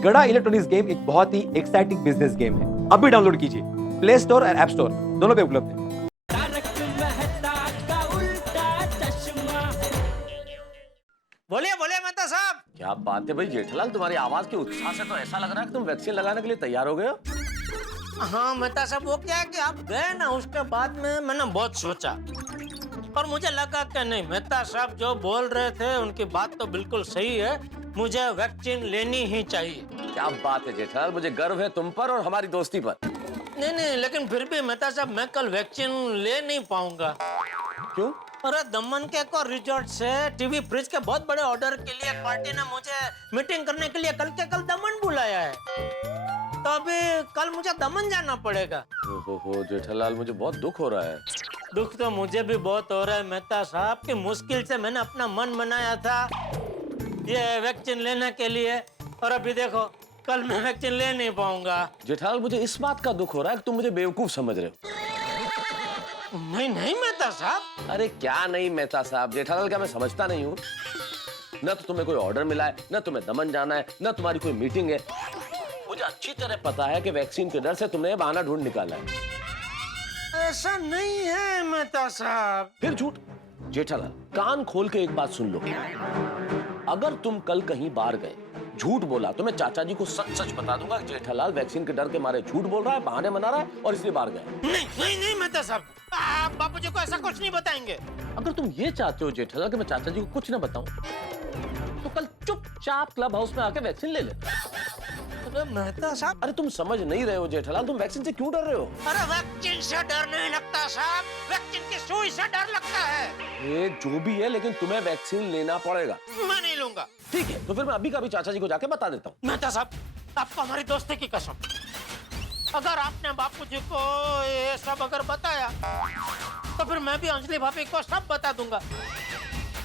गड़ा electronics game एक बहुत ही एक्साइटिंग बिजनेस गेम है। अभी डाउनलोड कीजिए, प्ले स्टोर और ऐप स्टोर दोनों पे उपलब्ध है। बोलिए बोलिए मेहता साहब। क्या बात है भाई जेठालाल, तुम्हारी आवाज के उत्साह से तो ऐसा लग रहा है कि तुम वैक्सीन लगाने के लिए तैयार हो गए हो। हाँ मेहता साहब, वो क्या है कि आप गए ना, उसके बाद में मैंने बहुत सोचा और मुझे लगा कि नहीं, मेहता साहब जो बोल रहे थे उनकी बात तो बिल्कुल सही है, मुझे वैक्सीन लेनी ही चाहिए। क्या बात है जेठालाल, मुझे गर्व है तुम पर और हमारी दोस्ती पर। नहीं, लेकिन फिर भी मेहता साहब मैं कल वैक्सीन ले नहीं पाऊंगा। क्यों? अरे दमन के को रिजॉर्ट से टीवी फ्रिज के बहुत बड़े ऑर्डर के लिए पार्टी ने मुझे मीटिंग करने के लिए कल के कल दमन बुलाया है, तो अभी कल मुझे दमन जाना पड़ेगा। ओहो जेठालाल, मुझे बहुत दुख हो रहा है। दुख तो मुझे भी बहुत हो रहा है मेहता साहब कि मुश्किल से मैंने अपना मन बनाया था ये वैक्सीन लेने के लिए, और अभी देखो कल मैं वैक्सीन ले नहीं पाऊंगा। जेठालाल, मुझे इस बात का दुख हो रहा है कि तुम मुझे बेवकूफ समझ रहे हो। नहीं मेहता साहब। अरे क्या नहीं मेहता साहब, जेठालाल क्या मैं समझता नहीं हूँ? न तो तुम्हें कोई ऑर्डर मिला है, न तुम्हें दमन जाना है, न तुम्हारी कोई मीटिंग है। मुझे अच्छी तरह पता है कि वैक्सीन के डर से तुमने बहाना ढूंढ निकाला है। ऐसा नहीं है मेहता साहब। फिर झूठ। जेठालाल, कान खोल के एक बात सुन लो, अगर तुम कल कहीं बाहर गए, झूठ बोला तो मैं चाचा जी को सच सच बता दूंगा कि जेठालाल वैक्सीन के डर के मारे झूठ बोल रहा है, बहाने बना रहा है और इसलिए बाहर गए। नहीं मेहता साहब, आप बापूजी को ऐसा कुछ नहीं बताएंगे। अगर तुम ये चाहते हो जेठालाल कि मैं चाचा जी को कुछ ना बताऊं, तो कल चुपचाप क्लब हाउस में आके वैक्सीन ले ले। अरे मेहता साहब, अरे तुम समझ नहीं रहे हो जेठालाल, तुम वैक्सीन से क्यों डर रहे हो? अरे वैक्सीन से डर नहीं लगता साहब, वैक्सीन की सुई से डर लगता है। ये जो भी है, लेकिन तुम्हें वैक्सीन लेना पड़ेगा। मैं नहीं लूंगा। ठीक है, तो फिर मैं अभी का भी चाचा जी को जाके बता देता हूँ। मेहता साहब, आपको हमारी दोस्ती की कसम, अगर आपने बापूजी को ये सब अगर बताया तो फिर मैं भी अंजलि भाभी को सब बता दूंगा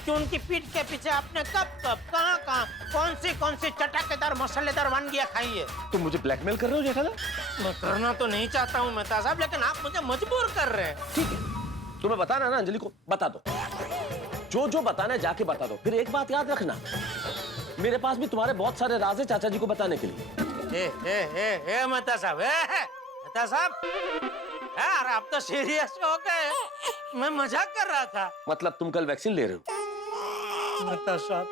कि उनकी पीठ के पीछे आपने कब कहाँ कौन सी चटाकेदार मसालेदार वानगियां खाई है। तुम मुझे ब्लैकमेल कर रहे हो जेठालाल? मैं करना तो नहीं चाहता हूँ मेहता साहब, लेकिन आप मुझे मजबूर कर रहे हैं। ठीक है, तुम्हें बताना ना अंजलि को बता दो, जो बताना है जाके बता दो। फिर एक बात याद रखना, मेरे पास भी तुम्हारे बहुत सारे राज है चाचा जी को बताने के लिए। मेहता साहब, मेहता साहब, यार आप तो सीरियस हो गए, मैं मजाक कर रहा था। मतलब तुम कल वैक्सीन ले रहे हो? मेहता साहब,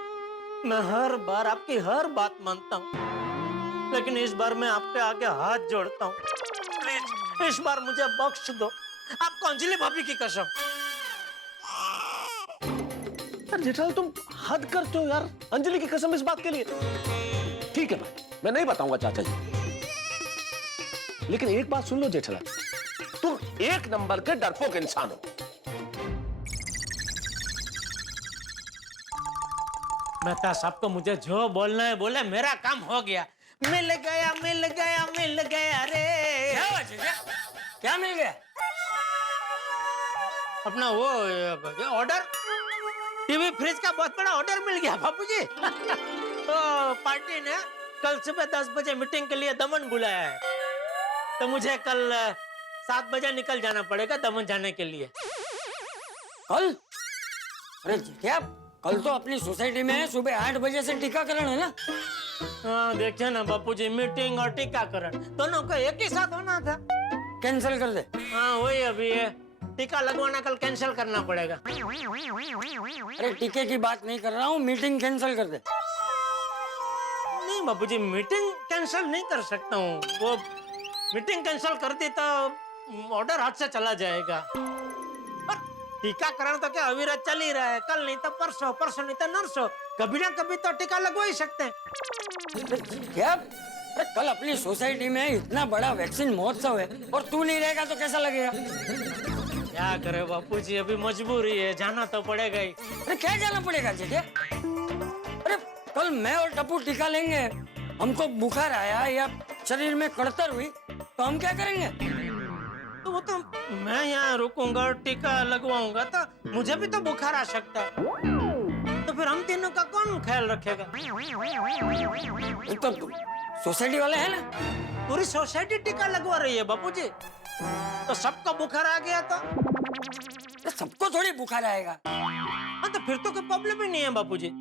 मैं हर बार आपकी हर बात मानता हूँ, लेकिन इस बार मैं आपके आगे हाथ जोड़ता हूँ, प्लीज इस बार मुझे बख्श दो, आपको अंजलि भाभी की कसम। जेठालाल तुम हद करते हो यार, अंजलि की कसम इस बात के लिए? ठीक है भाई, मैं नहीं बताऊंगा चाचा जी, लेकिन एक बात सुन लो जेठालाल, तुम एक नंबर के डरपोक इंसान हो। मेहता साहब तो मुझे जो बोलना है बोले, मेरा काम हो गया। मिल गया रे। क्या मिल गया? अपना वो ऑर्डर, टीवी फ्रिज का बहुत बड़ा ऑर्डर मिल गया बापूजी। तो पार्टी ने कल सुबह 10 बजे मीटिंग के लिए दमन बुलाया है, तो मुझे कल 7 बजे निकल जाना पड़ेगा दमन जाने के लिए। कल? अरे क्या, कल तो अपनी सोसाइटी में सुबह 8 बजे से टीकाकरण है ना? हाँ देखिए ना बापूजी, मीटिंग और टीकाकरण दोनों को एक ही साथ होना था। कैंसिल कर दे। हाँ वही, अभी ये टीका लगवाना कल कैंसिल करना पड़ेगा। अरे टीके की बात नहीं कर रहा हूँ, मीटिंग कैंसिल कर दे। नहीं बापूजी, मीटिंग कैंसिल नहीं कर सकता हूँ, वो मीटिंग कैंसिल कर दी तो ऑर्डर हाथ से चला जाएगा। टीकाकरण तो क्या अविरत चल ही रहा है, कल नहीं तो परसों, परसों नहीं तो नरसों, कभी ना कभी तो टीका लगवा ही सकते हैं। क्या? अरे कल अपनी सोसाइटी में इतना बड़ा वैक्सीन महोत्सव है और तू नहीं रहेगा तो कैसा लगेगा? क्या करे बापूजी, अभी मजबूरी है, जाना तो पड़ेगा ही। अरे क्या जाना पड़ेगा जेठे? अरे कल मैं और टप्पू टीका लेंगे, हमको बुखार आया या शरीर में कड़तर हुई तो हम क्या करेंगे? तो वो तो मैं यहाँ रुकूंगा, टीका लगवाऊंगा तो मुझे भी तो बुखार आ सकता है, तो फिर हम तीनों का कौन ख्याल रखेगा? तो सोसाइटी वाले हैं ना? पूरी सोसाइटी टीका लगवा रही है बापूजी, तो सबको बुखार आ गया तो सबको थोड़ी बुखार आएगा। हाँ तो फिर तो कोई प्रॉब्लम ही नहीं है बापूजी।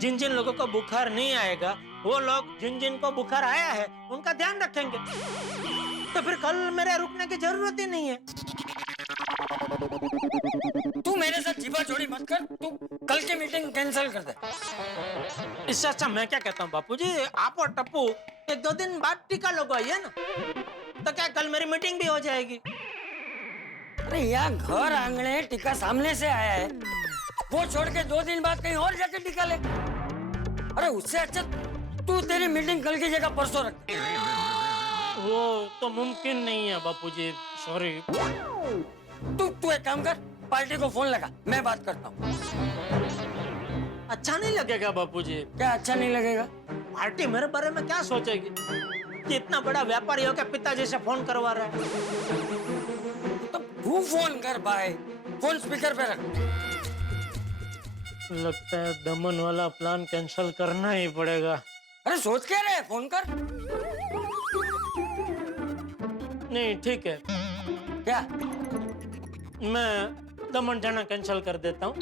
जिन जिन लोगों को बुखार नहीं आएगा वो लोग जिन जिन को बुखार आया है उनका ध्यान रखेंगे, तो फिर कल मेरे रुकने की जरूरत ही नहीं है। तू मेरे साथ जीवा जोड़ी मत कर, तू कल की मीटिंग कैंसिल कर दे। इससे अच्छा मैं क्या कहता हूँ बापूजी, आप और टप्पू 1-2 दिन बाद टीका लगवाइए ना, तो क्या कल मेरी मीटिंग भी हो जाएगी। अरे यहाँ घर आंगने टीका सामने से आया है, वो छोड़ के 2 दिन बाद कहीं और जाके टीका ले। अरे उससे अच्छा तू तेरी मीटिंग कल की जगह परसों रख। वो तो मुमकिन नहीं है बापूजी, सॉरी। तू एक काम कर, पार्टी को फोन लगा, मैं बात करता हूँ। अच्छा नहीं लगेगा बापूजी? क्या अच्छा नहीं लगेगा? पार्टी मेरे बारे में क्या सोचेगी कि इतना बड़ा व्यापारी हो क्या पिताजी से फोन करवा रहा है। तो तू फोन कर भाई, फोन स्पीकर पे रख। लगता है दमन वाला प्लान कैंसिल करना ही पड़ेगा। अरे सोच क्या रहे, फोन कर। नहीं ठीक है, क्या? मैं दमन जाना कैंसिल कर देता हूँ,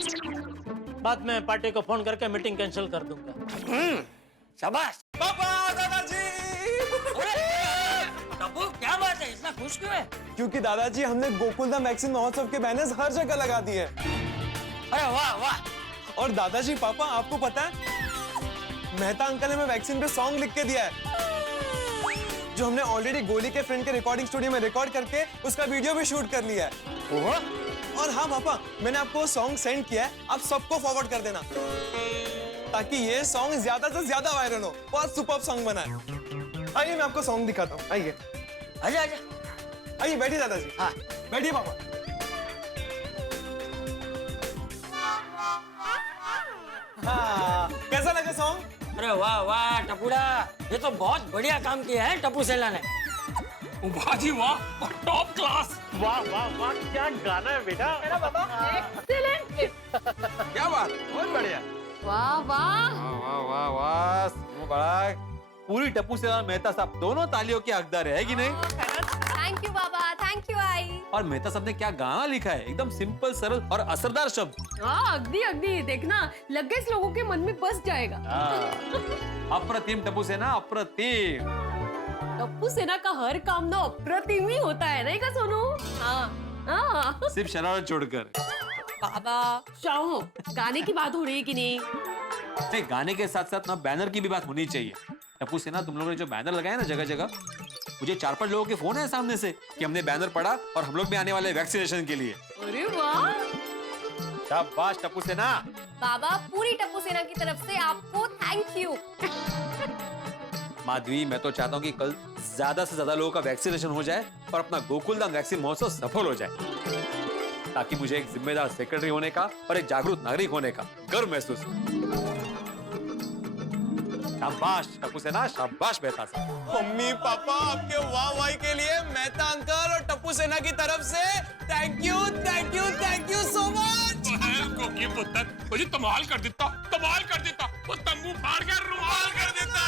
बाद में पार्टी को फोन करके मीटिंग कैंसिल कर दूंगा। शाबाश। पापा, दादाजी। टप्पू क्या बात है, इतना खुश क्यों है? क्योंकि दादाजी हमने गोकुलधाम वैक्सीन महोत्सव के बैनर्स हर जगह लगा दिए। अरे वाह वाह। और दादाजी पापा आपको पता है मेहता अंकल ने हमें वैक्सीन पे सॉन्ग लिख के दिया है, जो हमने ऑलरेडी गोली के फ्रेंड के रिकॉर्डिंग स्टूडियो में रिकॉर्ड करके उसका वीडियो भी शूट कर लिया है। और हाँ पापा, मैंने आपको सॉन्ग सेंड किया है, आप सबको फॉरवर्ड कर देना ताकि ये सॉन्ग ज्यादा से ज्यादा वायरल हो। बहुत सुपर्ब सॉन्ग बना है। आइए मैं आपको सॉन्ग दिखाता हूँ, आइए आजा आजा। आइए बैठिए दादाजी। हाँ बैठिए पापा। हाँ, कैसा लगा सॉन्ग? अरे वाह वाह टपुड़ा, ये तो बहुत बढ़िया काम किया है टप्पू सेला ने। वाह जी वाह, टॉप क्लास। वाह वाह वाह, क्या गाना है बेटा। क्या बात, बहुत बढ़िया। वाह वाह। वाह वाह वाह, सुनो बड़ा, पूरी टप्पू सेना मेहता साहब दोनों तालियों के हकदार है कि नहीं? थैंक यू बाबा, थैंक यू आई। और मेहता साहब ने क्या गाना लिखा है, एकदम सिंपल सरल और असरदार शब्द। हाँ अगदी अगदी, देखना लग गए लोगों के मन में बस जाएगा। अप्रतिम टप्पू सेना, अप्रतिम। टप्पू सेना का हर काम ना अप्रतिम ही होता है, नहीं का सोनू? हाँ हाँ। सिर्फ शरारत छोड़कर। बाबा शाहो, गाने की बात हो रही है कि नहीं? नहीं, गाने के साथ साथ ना बैनर की भी बात होनी चाहिए। टप्पू सेना, तुम लोगों ने जो बैनर लगाया ना जगह जगह, मुझे 4-5 लोगों के फोन है सामने से कि हमने बैनर पढ़ा और हम लोग भी आने वाले वैक्सीनेशन के लिए। अरे वाह, शाबाश टप्पू सेना। बाबा पूरी टप्पू सेना की तरफ से आपको थैंक यू। माधवी, मैं तो चाहता हूँ कि कल ज्यादा से ज्यादा लोगों का वैक्सीनेशन हो जाए और अपना गोकुलधाम वैक्सीन महोत्सव सफल हो जाए, ताकि मुझे एक जिम्मेदार सेक्रेटरी होने का और एक जागरूक नागरिक होने का गर्व महसूस हो। शाबाश टप्पू सेना, शाबाश मेहता साहब। मम्मी पापा, आपके वाह वाह के लिए मेहता अंकल और टप्पू सेना की तरफ से thank you thank you thank you so much. कोकी पुत्र, मुझे कमाल कर देता, कमाल कर देता, वो तंबू फाड़ के रुमाल कर देता।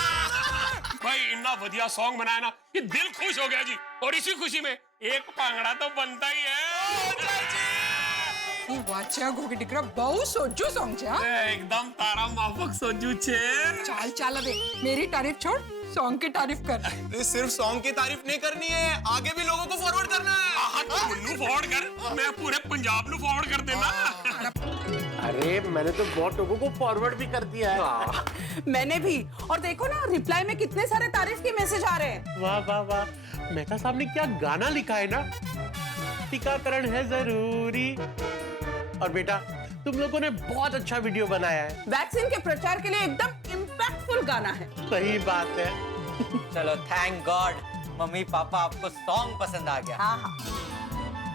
भाई इतना बढ़िया सॉन्ग बनाया ना, ये दिल खुश हो गया जी। और इसी खुशी में एक भांगड़ा तो बनता ही है। વાચ્યા ગોગી દીકરા બહુ સોજુ સોંગ છે હા एकदम तारा माफक सोजू छे। ચાલ ચાલ હવે मेरी तारीफ छोड़ सॉन्ग की तारीफ कर। ये सिर्फ सॉन्ग की तारीफ नहीं करनी है, आगे भी लोगों को फॉरवर्ड करना है। हाँ तो मुन्नू फॉरवर्ड कर, मैं पूरे पंजाब नु फॉरवर्ड कर देना। अरे मैंने तो बहुत लोगों को फॉरवर्ड भी कर दिया है। मैंने भी, और देखो ना रिप्लाई में कितने सारे तारीफ के मैसेज आ रहे हैं। वाह वाह वाह, मेहता साहब ने क्या गाना लिखा है ना, टीकाकरण है जरूरी। और बेटा तुम लोगों ने बहुत अच्छा वीडियो बनाया है, वैक्सीन के प्रचार के लिए एकदम इम्पैक्टफुल गाना है। सही बात है। चलो थैंक गॉड, मम्मी पापा आपको सॉन्ग पसंद आ गया। हाँ हाँ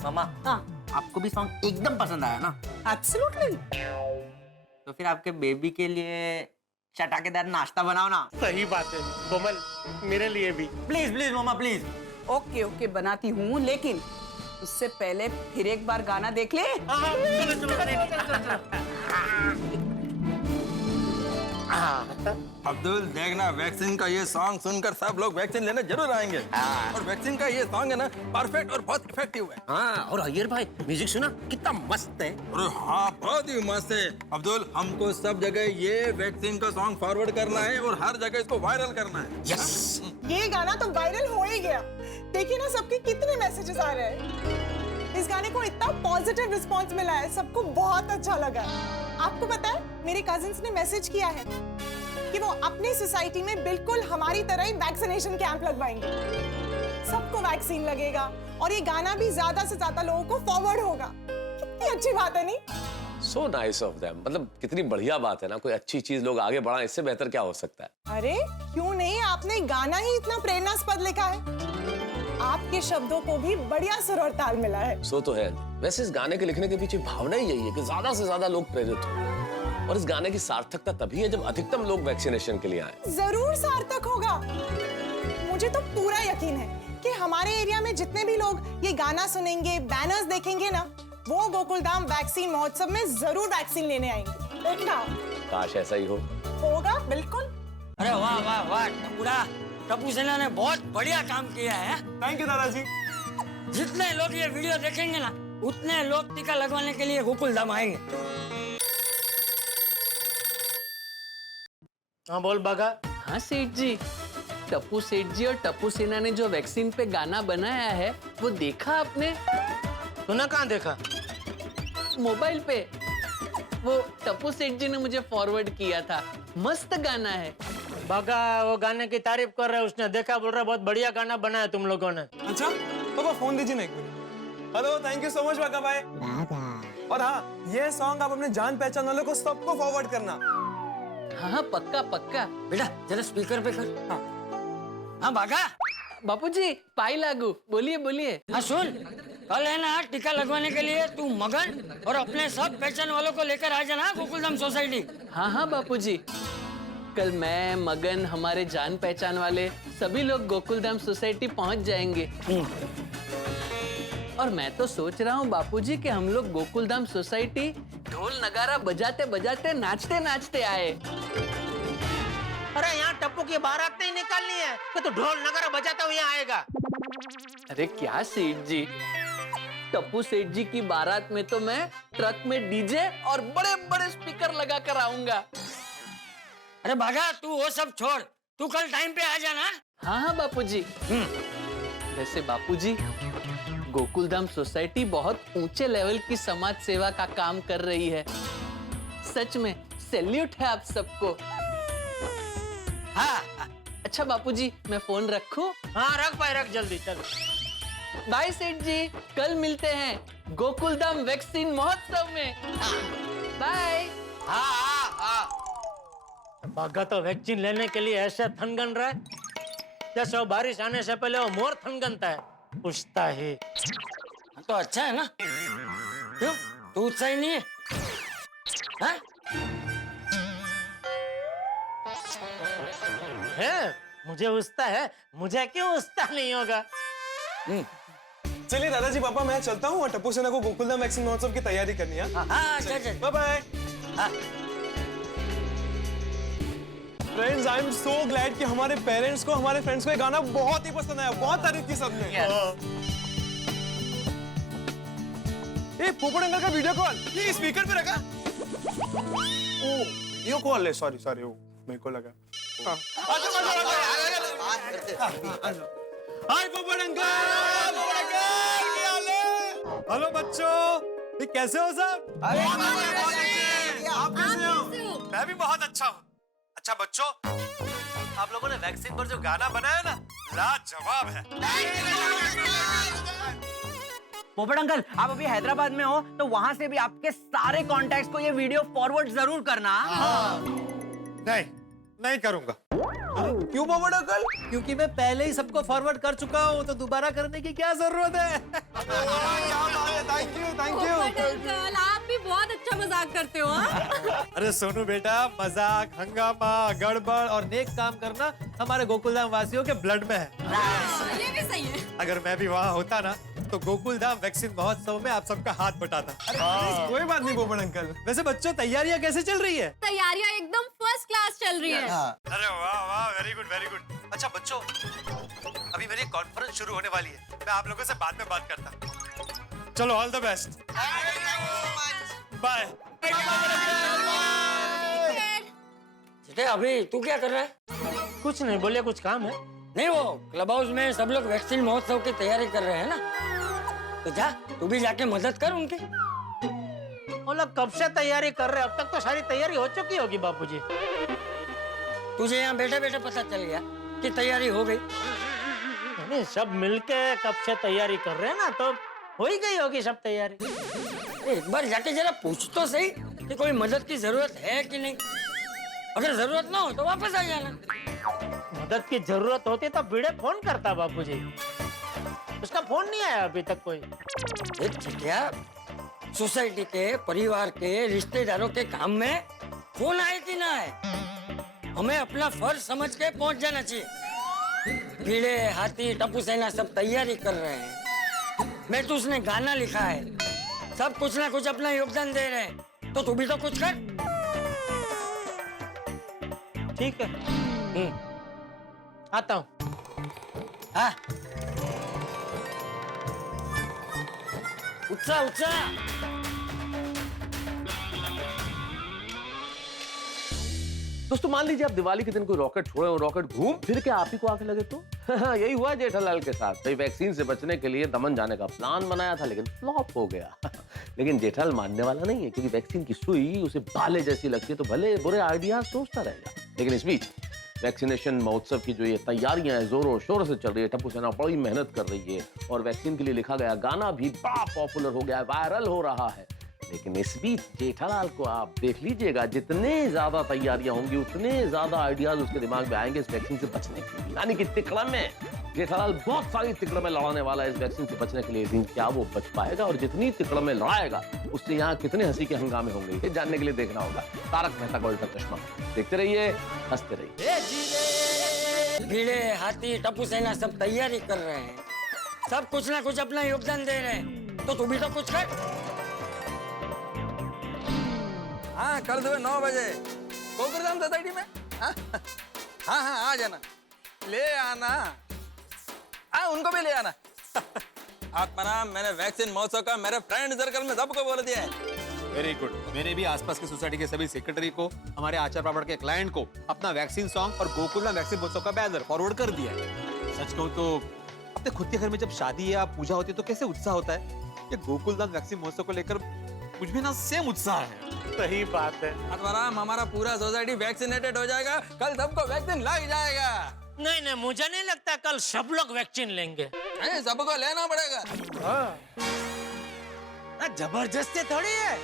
मामा, हाँ आपको भी सॉन्ग एकदम पसंद आया ना? एब्सोल्युटली। तो फिर आपके बेबी के लिए चटाकेदार नाश्ता बनाओ ना। सही बात है कोमल, मेरे लिए भी। Please please mama please. Okay okay बनाती हूँ, लेकिन उससे पहले फिर एक बार गाना देख ले। चलो चलो चलो। अब्दुल देखना, वैक्सीन का ये सॉन्ग सुनकर सब लोग वैक्सीन लेने जरूर आएंगे। और वैक्सीन का ये सॉन्ग है ना, परफेक्ट और बहुत इफेक्टिव है। हाँ, और अय्यर भाई म्यूजिक सुना कितना मस्त है। अरे हाँ, बहुत ही मस्त है। अब्दुल, हमको सब जगह ये वैक्सीन का सॉन्ग फॉरवर्ड करना है और हर जगह इसको वायरल करना है। यस। ये गाना तो वायरल हो ही गया। देखिए ना सबके कितने मैसेजेस आ रहे हैं। इस गाने को इतना पॉजिटिव रिस्पांस मिला है, सबको बहुत अच्छा लगा। आपको पता है मेरे कजिन्स ने मैसेज किया है कि वो अपनी सोसाइटी में बिल्कुल हमारी तरह ही वैक्सीनेशन कैंप लगवाएंगे। सबको वैक्सीन लगेगा और ये गाना भी ज्यादा से ज्यादा लोगों को फॉरवर्ड होगा। कितनी अच्छी बात है, नहीं? So nice of them। मतलब कितनी बढ़िया बात है ना, कोई अच्छी चीज लोग आगे बढ़ाएं, इससे बेहतर क्या हो सकता है। अरे क्यों नहीं, आपने गाना ही इतना प्रेरणास्पद लिखा है। आपके शब्दों को भी बढ़िया सुर और ताल मिला है। सो तो है। वैसे इस गाने के लिखने के पीछे भावना ही यही है कि ज्यादा से ज्यादा लोग प्रेरित हो, और इस गाने की सार्थकता तभी है जब अधिकतम लोग वैक्सीनेशन के लिए आए। जरूर सार्थक होगा। मुझे तो पूरा यकीन है कि हमारे एरिया में जितने भी लोग ये गाना सुनेंगे, बैनर्स देखेंगे ना, वो गोकुलधाम वैक्सीन महोत्सव में जरूर वैक्सीन लेने आएंगे। देखना। काश ऐसा ही हो। होगा बिल्कुल। अरे वाह वाह वाह, पूरा टप्पू सेना ने बहुत बढ़िया काम किया है। थैंक यू दादाजी। जितने लोग ये वीडियो देखेंगे ना, उतने लोग टीका लगवाने के लिए गोकुलधाम आएंगे। हाँ बोल बागा। हाँ सेठ जी, टप्पू सेठ जी और टप्पू सेना ने जो वैक्सीन पे गाना बनाया है वो देखा आपने? तूने कहाँ देखा? मोबाइल पे। वो टप्पू सेठ जी ने मुझे फॉरवर्ड किया था। मस्त गाना है। बागा वो गाने की तारीफ कर रहा है, उसने देखा, बोल रहा है बहुत बढ़िया गाना बनाया तुम लोगों ने। अच्छा पापा, फोन दीजिए ना एक minute. Hello, thank you so much Baka भाई। और हाँ, ये सॉन्ग आप अपने जान पहचान वालों को सबको फॉरवर्ड करना। हाँ पक्का पक्का। बेटा जरा स्पीकर पे कर। हाँ बागा। बापूजी पाई लागू, बोलिए बोलिए। हाँ सुन, कल है ना टीका लगवाने के लिए तू मगन और अपने सब पहचान वालों को लेकर आ जाना गोकुलधाम सोसाइटी। हाँ हाँ बापूजी, कल मैं, मगन, हमारे जान पहचान वाले सभी लोग गोकुलधाम सोसाइटी पहुंच जाएंगे। और मैं तो सोच रहा हूँ बापूजी कि हम लोग गोकुलधाम सोसाइटी ढोल नगारा बजाते बजाते नाचते नाचते आए। अरे यहाँ टप्पू की बारात नहीं निकालनी है कि तू ढोल नगारा बजाता हुआ यहाँ आएगा। अरे क्या सेठ जी, टप्पू सेठ जी की बारात में तो मैं ट्रक में डीजे और बड़े बड़े स्पीकर लगा कर आऊंगा। अरे बागा तू वो सब छोड़, तू कल टाइम पे आ जाना। हाँ हाँ बापूजी। वैसे बापूजी, गोकुलधाम सोसाइटी बहुत ऊंचे लेवल की समाज सेवा का काम कर रही है। सच में सैल्यूट है आप सबको। हाँ अच्छा बापूजी, मैं फोन रखूं? हाँ रख भाई, रख जल्दी चल। बाय सेठ जी, कल मिलते हैं गोकुलधाम वैक्सीन महोत्सव में। बाय। बागा तो वैक्सीन लेने के लिए ऐसे थनगन रहा है जैसे वो बारिश आने से पहले वो मोर थनगनता है, पूछता है। तो अच्छा है ना? क्यों तू उत्साही नहीं है? हाँ? है मुझे उस्ता है, मुझे क्यों उस्ता नहीं होगा? चलिए दादाजी पापा, मैं चलता हूँ और टप्पू सेना को गोकुलधाम वैक्सीन महोत्सव की तैयारी करनी है। चल। Bye bye. Friends, I am so glad कि हमारे पेरेंट्स को, हमारे फ्रेंड्स को ये गाना बहुत ही पसंद आया, बहुत तारीफ की सबने। ये पोपट अंकल का वीडियो कॉल ये स्पीकर पे रखा। ओ वीडियो कॉल है, सॉरी सॉरी, वो मेरे को लगा। हाय पोपट अंकल। हेलो बच्चों, कैसे हो सब? आप कैसे हो? मैं भी बहुत अच्छा हूँ। अच्छा बच्चों, आप लोगों ने वैक्सीन पर जो गाना बनाया ना, लाजवाब है। पोपट अंकल, आप अभी हैदराबाद में हो तो वहां से भी आपके सारे कॉन्टैक्ट्स को ये वीडियो फॉरवर्ड जरूर करना। नहीं करूंगा। क्यों पोपट अंकल? क्योंकि मैं पहले ही सबको फॉरवर्ड कर चुका हूँ, तो दोबारा करने की क्या जरूरत है? Thank you. अंकल आप भी बहुत अच्छा मजाक करते हो। अरे सोनू बेटा, मजाक, हंगामा, गड़बड़ और नेक काम करना हमारे गोकुलधाम वासियों के ब्लड में है। ये भी सही है। अगर मैं भी वहाँ होता ना, तो गोकुल धाम वैक्सीन महोत्सव में आप सबका हाथ बटाता। अरे कोई बात नहीं पोपट अंकल। वैसे बच्चों तैयारियां कैसे चल रही है? तैयारियां एकदम फर्स्ट क्लास चल रही है। अरे वाह वाह, वेरी गुड वेरी गुड। अच्छा बच्चों, अभी मेरी कॉन्फ्रेंस शुरू होने वाली है, मैं आप लोगों से बाद में बात करता हूँ। चलो ऑल द बेस्ट, बाय। चिटे अभी तू क्या कर रहा है? कुछ नहीं, बोलिए कुछ काम है? नहीं, वो क्लब हाउस में सब लोग वैक्सीन महोत्सव की तैयारी कर रहे हैं ना, तो जा तू भी जाके मदद कर उनकी। वो लोग कब से तैयारी कर रहे हैं, अब तक तो सारी तैयारी हो चुकी होगी बापूजी। तुझे यहाँ बैठे बैठे पता चल गया कि तैयारी हो गई? नहीं, सब मिलके कब से तैयारी कर रहे हैं ना, तो हो ही गई होगी सब तैयारी। एक बार जाके जरा पूछ तो सही कि कोई मदद की जरूरत है कि नहीं। अगर जरूरत ना हो तो वापस आ जाना। मदद की जरूरत होती तो भिड़े फोन करता बापूजी, उसका फोन नहीं आया अभी तक कोई। चिटिया, सोसाइटी के, परिवार के, रिश्तेदारों के काम में फोन आए कि ना आए, हमें अपना फर्ज समझ के पहुंच जाना चाहिए। भिड़े, हाथी, टप्पू सेना सब तैयारी कर रहे हैं। मैं तो उसने गाना लिखा है, सब कुछ ना कुछ अपना योगदान दे रहे हैं, तो तू भी तो कुछ कर। ठीक है, आता हूँ। हाँ, उत्साह उत्साह। दोस्तों मान लीजिए आप दिवाली के दिन कोई रॉकेट छोड़े और रॉकेट घूम फिर के आप ही को आके लगे तो यही हुआ जेठालाल के साथ। भाई वैक्सीन से बचने के लिए दमन जाने का प्लान बनाया था लेकिन फ्लॉप हो गया। लेकिन जेठालाल मानने वाला नहीं है क्योंकि वैक्सीन की सुई उसे भाले जैसी लगती है, तो भले बुरे आइडिया सोचता रहेगा। लेकिन इस बीच वैक्सीनेशन महोत्सव की जो ये तैयारियां हैं जोरों शोरों से चल रही है। टप्पू सेना बड़ी मेहनत कर रही है और वैक्सीन के लिए लिखा गया गाना भी बड़ा पॉपुलर हो गया है, वायरल हो रहा है। लेकिन इस बीच जेठालाल को आप देख लीजिएगा, जितने ज्यादा तैयारियां होंगी उतने ज्यादा आइडियाज उसके दिमाग में आएंगे इस वैक्सीन से बचने के लिए। यानी कि तिकड़म में जेठालाल बहुत सारी तिकड़में लड़ाने वाला है इस वैक्सीन से बचने के लिए। लेकिन क्या वो बच पाएगा और जितनी तिकड़में लड़ाएगा उससे यहाँ कितने हंसी के हंगामे होंगे, ये जानने के लिए देखना होगा तारक मेहता का उल्टा चश्मा। देखते रहिए, हंसते रहिए। भिड़े, हाथी, टप्पू सेना सब तैयारी कर रहे हैं, सब कुछ ना कुछ अपना योगदान दे रहे हैं, तो तू भी तो कुछ कर। हाँ, कल सुबह 9 बजे गोकुल धाम सोसाइटी में। हाँ हाँ हाँ, आ जाना, ले आना। हाँ, उनको भी ले आना। आत्माराम, मैंने वैक्सीन महोत्सव का मेरे फ्रेंड सर्कल में सबको बोल दिया है। Very good. मैंने भी आसपास की सोसाइटी के सभी सेक्रेटरी को, हमारे आचार पापड़ के क्लाइंट को अपना वैक्सीन सॉन्ग और गोकुल धाम वैक्सीन महोत्सव का बैनर फॉरवर्ड कर दिया है। सच कहूँ तो अपने खुद के घर में जब शादी या पूजा होती है तो कैसे उत्साह होता है, ये गोकुल धाम वैक्सीन महोत्सव को लेकर कुछ भी ना सेम उत्साह है। सही बात है। आत्माराम, हमारा पूरा सोसाइटी वैक्सीनेटेड हो जाएगा, कल सबको वैक्सीन लग जाएगा। नहीं नहीं, मुझे नहीं लगता कल सब लोग वैक्सीन लेंगे। सबको लेना पड़ेगा। जबरदस्ती थोड़ी है,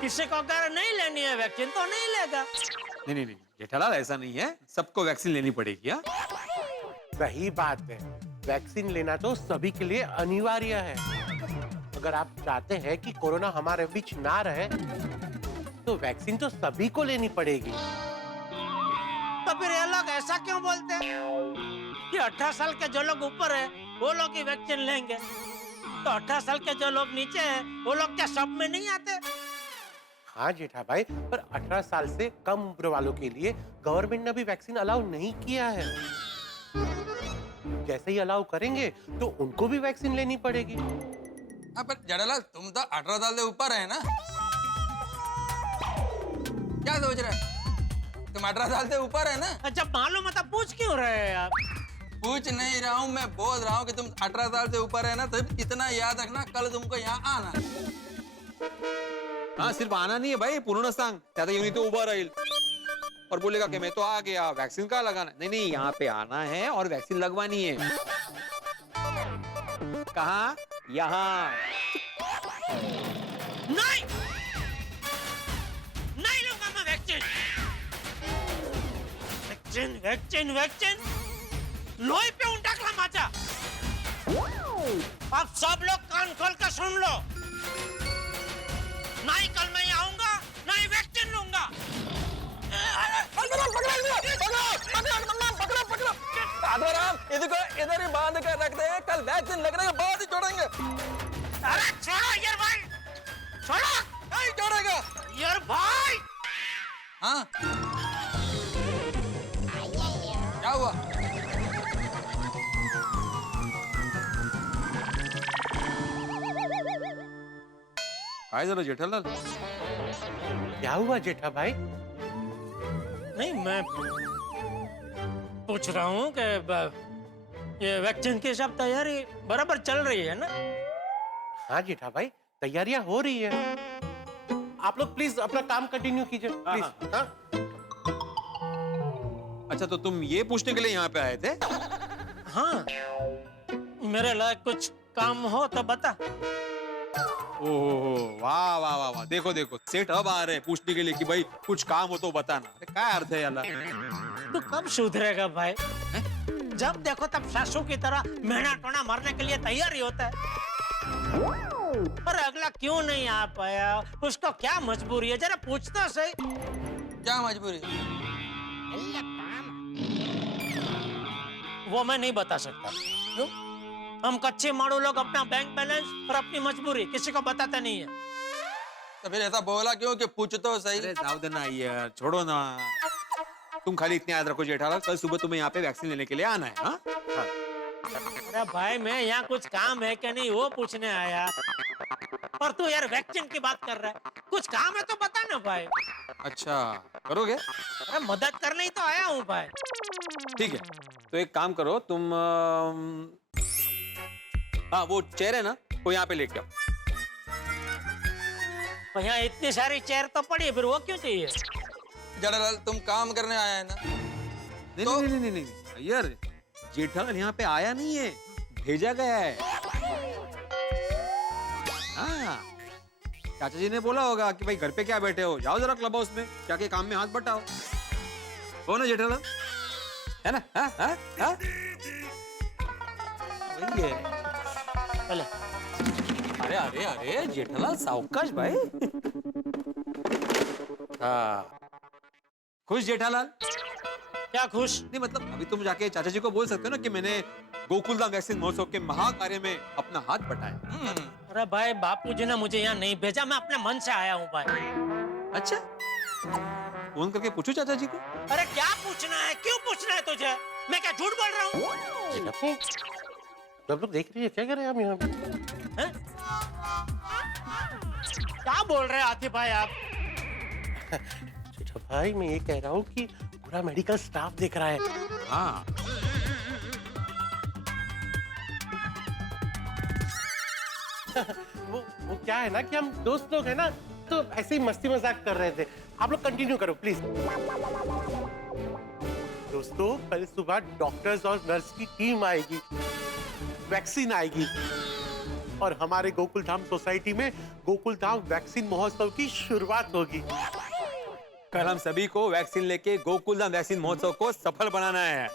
किसी को अगर नहीं लेनी है वैक्सीन तो नहीं लेगा। नहीं नहीं नहीं जेठालाल, ऐसा नहीं है, सबको वैक्सीन लेनी पड़ेगी। हाँ, सही बात है, वैक्सीन लेना तो सभी के लिए अनिवार्य है। अगर आप चाहते हैं कि कोरोना हमारे बीच ना रहे तो वैक्सीन तो सभी को लेनी पड़ेगी। तो फिर ये लोग ऐसा क्यों बोलते हैं कि 18 साल के जो लोग ऊपर है वो लोग ही वैक्सीन लेंगे, तो 18 साल के जो लोग नीचे हैं वो लोग क्या सब में नहीं आते? हाँ जेठा भाई, पर 18 साल से कम उम्र वालों के लिए गवर्नमेंट ने भी वैक्सीन अलाउ नहीं किया है। जैसे ही अलाउ करेंगे तो उनको भी वैक्सीन लेनी पड़ेगी। हाँ, पर जेठालाल, तुम तो 18 साल से ऊपर है ना, क्या सोच रहे हैं? तुम 18 साल से ऊपर है ना। जब मालूम है तब पूछ क्यों रहे हैं आप? पूछ नहीं रहा हूँ, मैं बोल रहा हूँ कि तुम 18 साल से ऊपर है ना, तो इतना याद रखना, कल तुमको यहाँ आना। हाँ, सिर्फ आना नहीं है भाई, पूर्ण सांग त्यादा येऊन तो उभा राहील और बोलेगा कि मैं तो आ गया, वैक्सीन का लगाना। नहीं नहीं, यहाँ पे आना है और वैक्सीन लगवानी है। कहाँ? यहाँ। नहीं नहीं लूंगा मैं वैक्सीन। वैक्सीन वैक्सीन वैक्सीन लोही पे टाकला माझा। अब सब लोग कान खोल कर सुन लो, नहीं कल मैं आऊंगा, नहीं वैक्सीन लूंगा। आत्माराम इसको इधर ही बांध कर रखते हैं, कल वैक्सीन लगने के बाद ही छोड़ेंगे। अरे छोड़ो यार भाई, छोड़ो। नहीं छोड़ेगा यार भाई। हाँ क्या हुआ? काय झालं जेठालाल? क्या हुआ जेठा भाई? नहीं, मैं पूछ रहा हूँ कि ये वैक्सीन की सब तैयारी बराबर चल रही है ना? हाँ जेठा भाई, तैयारियां हो रही है। आप लोग प्लीज अपना काम कंटिन्यू कीजिए प्लीज। हाँ? अच्छा, तो तुम ये पूछने के लिए यहाँ पे आए थे? हाँ, मेरे लायक कुछ काम हो तो बता। ओहो, वाह वाह वाह वाह, देखो देखो, सेठ अब आ रहे हैं पूछने के लिए कि भाई कुछ काम हो तो बताना। अरे क्या अर्थ है याला? तू कब सुधरेगा भाई? जब देखो तब सासू की तरह मेहना टोना मारने के लिए तैयार ही होता है। पर अगला क्यों नहीं आ पाया? उसको क्या मजबूरी है? जरा पूछता सही। क्या मजबूरी? वो मैं नहीं बता सकता। क्यों? हम कच्चे मारू लोग अपना बैंक बैलेंस और अपनी मजबूरी किसी को बताते नहीं है। तो फिर ऐसा बोला क्यों कि पूछ तो सही। अरे जाओ देना यार, छोड़ो ना। तुम खाली इतने याद रखो जेठालाल, कल सुबह तुम्हें यहाँ पे वैक्सीन लेने के लिए आना है। हाँ? अरे भाई, मैं यहाँ कुछ काम है कि नहीं वो पूछने आया। और तू यार वैक्सीन की बात कर रहा है, कुछ काम है तो बता ना भाई। अच्छा, करोगे? अरे मदद करने ही तो आया हूँ भाई। ठीक है, तो एक काम करो तुम, हाँ वो चेयर है ना, वो यहाँ पे लेके आओ। तो यहाँ इतनी सारी चेयर तो पड़ी है, फिर वो क्यों चाहिए? जेठालाल तुम काम करने आया है ना? नहीं तो- नहीं नहीं नहीं नहीं यार, जेठालाल यहाँ पे आया नहीं है, भेजा गया है। हाँ, चाचा जी ने बोला होगा कि भाई घर पे क्या बैठे हो, जाओ जरा क्लब हाउस में जाके काम में हाथ बटाओ। हो ना जेठालाल, है ना? हाँ हाँ हाँ, वही है। चले। अरे अरे अरे जेठालाल, सावकाश भाई। हाँ, खुश जेठालाल? क्या खुश? नहीं मतलब अभी तुम जाके चाचा जी को बोल सकते हो ना कि मैंने गोकुलधाम वैक्सीन महोत्सव के महाकार्य में अपना हाथ बटाया। अरे भाई, बापूजी ने मुझे यहाँ नहीं भेजा, मैं अपने मन से आया हूँ भाई। अच्छा, फोन करके पूछो चाचा जी को। अरे क्या पूछना है? क्यों पूछना है तुझे? मैं क्या झूठ बोल रहा हूँ? सब लोग देख रही है, क्या कर रहे हैं हम यहाँ पे? हैं? क्या बोल रहे हैं आतिफ भाई आप? जेठा भाई, मैं ये कह रहा हूँ कि पूरा मेडिकल स्टाफ देख रहा है। हाँ, वो क्या है ना कि हम दोस्त लोग हैं ना, तो ऐसे ही मस्ती मजाक कर रहे थे। आप लोग कंटिन्यू करो प्लीज। दोस्तों, कल सुबह डॉक्टर्स और नर्स की टीम आएगी, वैक्सीन आएगी और हमारे गोकुलधाम सोसाइटी में गोकुलधाम वैक्सीन महोत्सव की शुरुआत होगी। कल हम सभी को वैक्सीन लेके गोकुलधाम वैक्सीन महोत्सव को सफल बनाना है।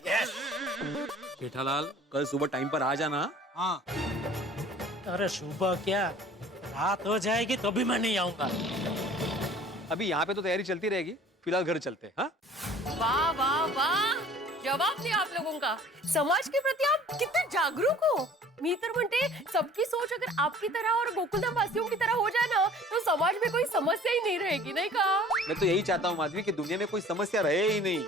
जेठालाल, कल सुबह टाइम पर आ जाना। हाँ अरे सुबह क्या, रात हो जाएगी तो भी मैं नहीं आऊंगा। अभी यहाँ पे तो तैयारी चलती रहेगी, फिलहाल घर चलते हैं। हाँ? वाह वाह वाह, जवाब नहीं आप लोगों का। समाज के प्रति आप कितने जागरूक हो। मी तर म्हणते, सबकी सोच अगर आपकी तरह और गोकुलधाम वासियों की तरह हो जाए ना, तो समाज में कोई समस्या ही नहीं रहेगी, नहीं कहा? मैं तो यही चाहता हूँ माधवी कि दुनिया में कोई समस्या रहे ही नहीं,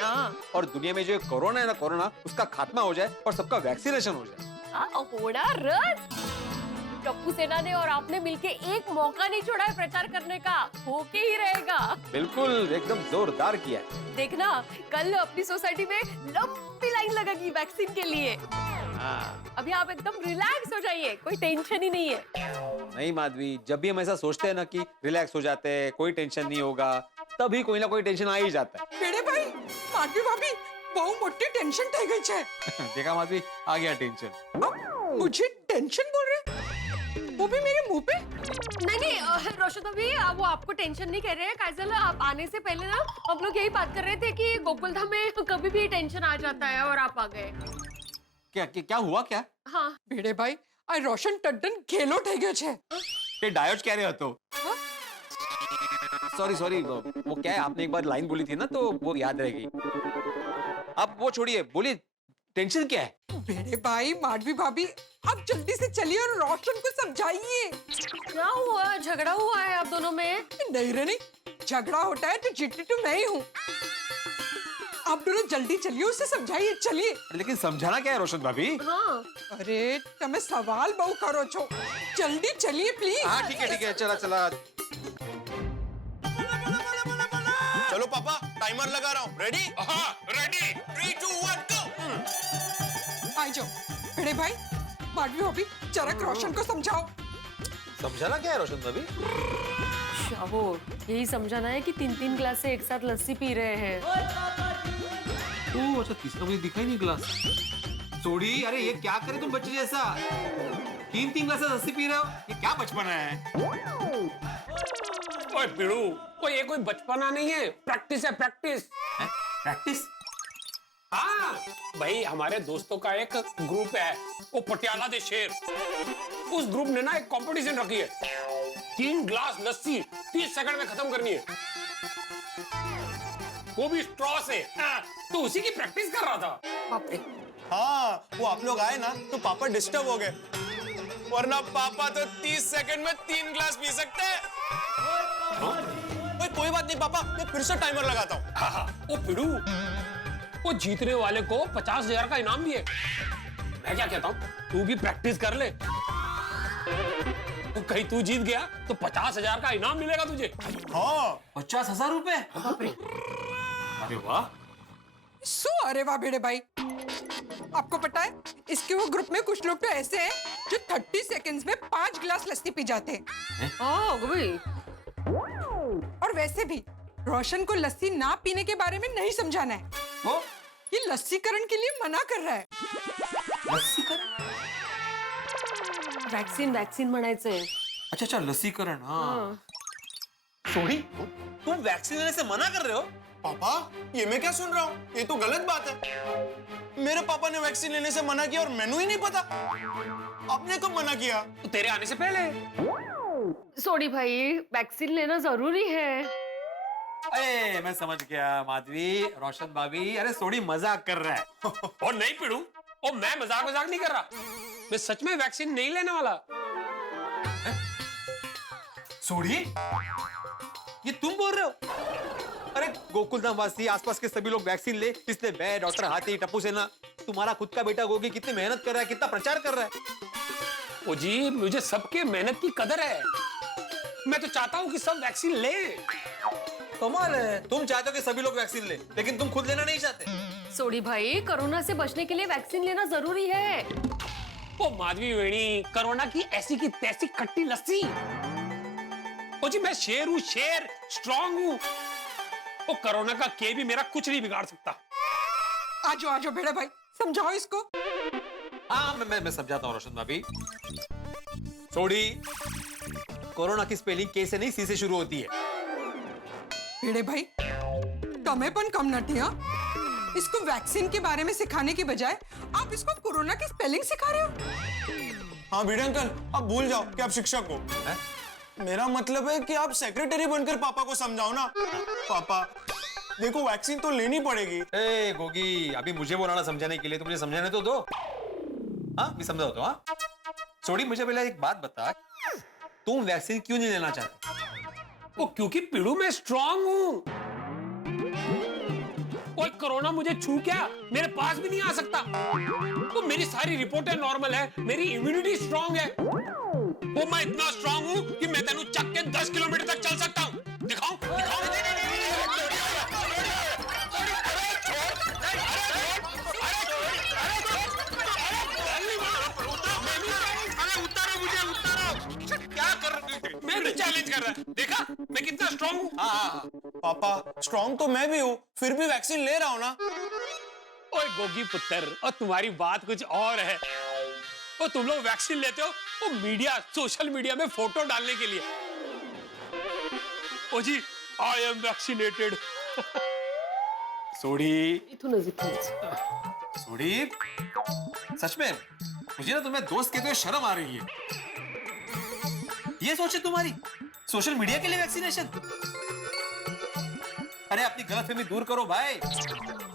हाँ, और दुनिया में जो कोरोना है ना, कोरोना उसका खात्मा हो जाए और सबका वैक्सीनेशन हो जाए। होणार। टप्पू सेना ने और आपने मिलके एक मौका नहीं छोड़ा है प्रचार करने का, होके ही रहेगा। बिल्कुल, एकदम जोरदार किया है। देखना, कल अपनी सोसाइटी में लंबी लाइन लगेगी वैक्सीन के लिए। अभी आप एकदम रिलैक्स हो जाइए, कोई टेंशन ही नहीं है। नहीं माधवी, जब भी हम ऐसा सोचते हैं ना कि रिलैक्स हो जाते हैं, कोई टेंशन नहीं होगा, तभी कोई ना कोई टेंशन आ ही जाता है। भेड़े भाई, माधवी भाभी, बहुत मोटी टेंशन થઈ ગઈ છે। देखा माधवी, आ गया टेंशन। मुझे टेंशन बोल रहे, वो भी मेरे मुंह पे। नहीं रोशद भाभी, वो आपको टेंशन नहीं कर रहे हैं। काजल, आप आने से पहले ना हम लोग यही बात कर रहे थे कि गोकुलधाम में कभी भी टेंशन आ जाता है और आप आ गए। क्या हुआ क्या? हाँ, भेड़े भाई, आ रोशन टड्डन खेलो થઈ ગયો છે। ये डायोज कह रहे हो तो? सॉरी, वो क्या है, आपने एक बार लाइन बोली थी ना, तो वो याद रहेगी। आप वो छोड़िए, बोलिए टेंशन क्या है? बेड़े भाई, माधवी भाभी, आप जल्दी से चलिए और रोशन को समझाइए। क्या हुआ? झगड़ा हुआ है आप दोनों में? नहीं रे नहीं, झगड़ा होता है तो जीतती तो मैं ही हूँ। आप दोनों जल्दी चलिए, उसे समझाइए, चलिए। लेकिन समझाना क्या है रोशन भाभी? हाँ। अरे તમે सवाल बहु करो छो, जल्दी चलिए प्लीज। हाँ ठीक है, चला चला। चलो पापा, टाइमर लगा रहा हूँ। रेडी? हाँ रेडी। 3, 2, 1 go। आ जाओ बेड़े भाई, माधवी भाभी, जरा रोशन को समझाओ। समझाना क्या है रोशन भाभी? शाबो, यही समझाना है कि 3-3 ग्लास से एक साथ लस्सी पी रहे हैं। ओह अच्छा, तीसरा मुझे दिखाई नहीं गिलास। सोडी, अरे ये क्या करे तुम बच्चे जैसा? 3-3 ग्लास लस्सी पी रहे हो, ये क्या बचपना है? ओए पिड़ू, ये कोई बचपना नहीं है, प्रैक्टिस है, प्रैक्टिस। प्रैक्टिस? हाँ भाई, हमारे दोस्तों का एक ग्रुप है, वो पटियाला दे शेर। उस ग्रुप ने ना एक कंपटीशन रखी है, 3 ग्लास लस्सी 30 सेकंड में खत्म करनी है, वो भी स्ट्रॉ से। तो उसी की प्रैक्टिस कर रहा था। बाप रे। हाँ, वो आप लोग आए ना तो पापा डिस्टर्ब हो गए, वरना पापा तो 30 सेकंड में 3 ग्लास पी सकते हैं। कोई बात नहीं पापा, मैं फिर से टाइमर लगाता हूँ। हाँ, वो पिड़ू, वो जीतने वाले को 50,000 का इनाम भी है। मैं क्या कहता हूँ, तू भी प्रैक्टिस कर ले, तो कहीं तू जीत गया तो 50,000 का इनाम मिलेगा तुझे। हाँ, 50,000 रुपए? अरे वाह। अरे वाह बेड़े भाई, आपको पता है इसके वो ग्रुप में कुछ लोग तो ऐसे हैं जो 30 सेकंड्स में 5 गिलास लस्सी पी जाते हैं। और वैसे भी रोशन को लस्सी ना पीने के बारे में नहीं समझाना है, वो ये लस्सीकरण के लिए मना कर रहा है। वैक्सीन म्हणायचंय। अच्छा, लसीकरण। हाँ। सोडी, तुम वैक्सीन लेने से मना कर रहे हो? पापा, ये मैं क्या सुन रहा हूँ? ये तो गलत बात है। मेरे पापा ने वैक्सीन लेने से मना किया और मैंने ही नहीं पता। आपने कब मना किया? तो तेरे आने से पहले। सोडी भाई, वैक्सीन लेना जरूरी है। अरे मैं समझ गया माधवी, रोशन भाभी, अरे सोडी मजाक कर रहा है। और नहीं पिड़ू, और मैं मजाक नहीं कर रहा, मैं सच में वैक्सीन नहीं लेने वाला। सोडी, ये तुम बोल रहे हो? अरे गोकुलधाम वासी, आसपास के सभी लोग वैक्सीन ले, इसलिए मैं, डॉक्टर हाथी, टप्पू सेना, तुम्हारा खुद का बेटा गोगी कितनी मेहनत कर रहा है, कितना प्रचार कर रहा है। ओ जी, मुझे सबके मेहनत की कदर है। मैं तो चाहता हूँ कि सब वैक्सीन ले। कमाल है, तुम चाहते हो कि सभी लोग वैक्सीन ले, लेकिन तुम खुद लेना नहीं चाहते। सोडी भाई, कोरोना से बचने के लिए वैक्सीन लेना जरूरी है। ओ माधवी वेणी, कोरोना की ऐसी की तैसी खट्टी लस्सी। ओ जी, मैं शेर हूँ, शेर, स्ट्रॉन्ग हूँ। ओ कोरोना का के भी मेरा कुछ नहीं बिगाड़ सकता। आ जाओ बेड़ा भाई, समझाओ इसको। हाँ, मैं समझाता हूँ रोशन भाभी। सोडी, कोरोना की स्पेलिंग के से नहीं सी से शुरू होती है। बेड़े भाई, तमें पण कम नटी। हाँ, इसको वैक्सीन के बारे में सिखाने के बजाय आप इसको कोरोना की स्पेलिंग सिखा रहे हो। हाँ भिड़े अंकल, आप भूल जाओ कि आप शिक्षक हो। मेरा मतलब है कि आप सेक्रेटरी बनकर पापा को समझाओ ना। पापा देखो, वैक्सीन तो लेनी पड़ेगी। ए गोगी, अभी मुझे बोलाना समझाने के लिए, तो मुझे समझाने तो दो। हाँ, मैं समझा तो। हाँ सोडी, मुझे पहले एक बात बता, तुम वैक्सीन क्यों नहीं लेना चाहते? ओ क्योंकि पिड़ू मैं स्ट्रॉन्ग हूँ। कोई कोरोना मुझे छू क्या मेरे पास भी नहीं आ सकता। तो मेरी सारी रिपोर्टें नॉर्मल है, मेरी इम्यूनिटी स्ट्रॉन्ग है। वो मैं इतना स्ट्रॉन्ग हूँ कि मैं तेनू चक के 10 किलोमीटर तक चल सकता हूँ। दिखाऊं? मैं भी चैलेंज कर रहा है, देखा मैं कितना स्ट्रॉन्ग हूँ। हाँ, पापा स्ट्रॉन्ग तो मैं भी हूँ, फिर भी वैक्सीन ले रहा हूँ ना। ओए गोगी पुत्र, और तुम्हारी बात कुछ और है। और तुम लोग वैक्सीन लेते हो वो मीडिया, सोशल मीडिया में फोटो डालने के लिए। ओ जी, आई एम वैक्सीनेटेड। सोडी, सोडी, सच में मुझे ना तुम्हें दोस्त कहते हुए शर्म आ रही है। ये सोचे तुम्हारी सोशल मीडिया के लिए वैक्सीनेशन। अरे अपनी गलतफहमी दूर करो भाई।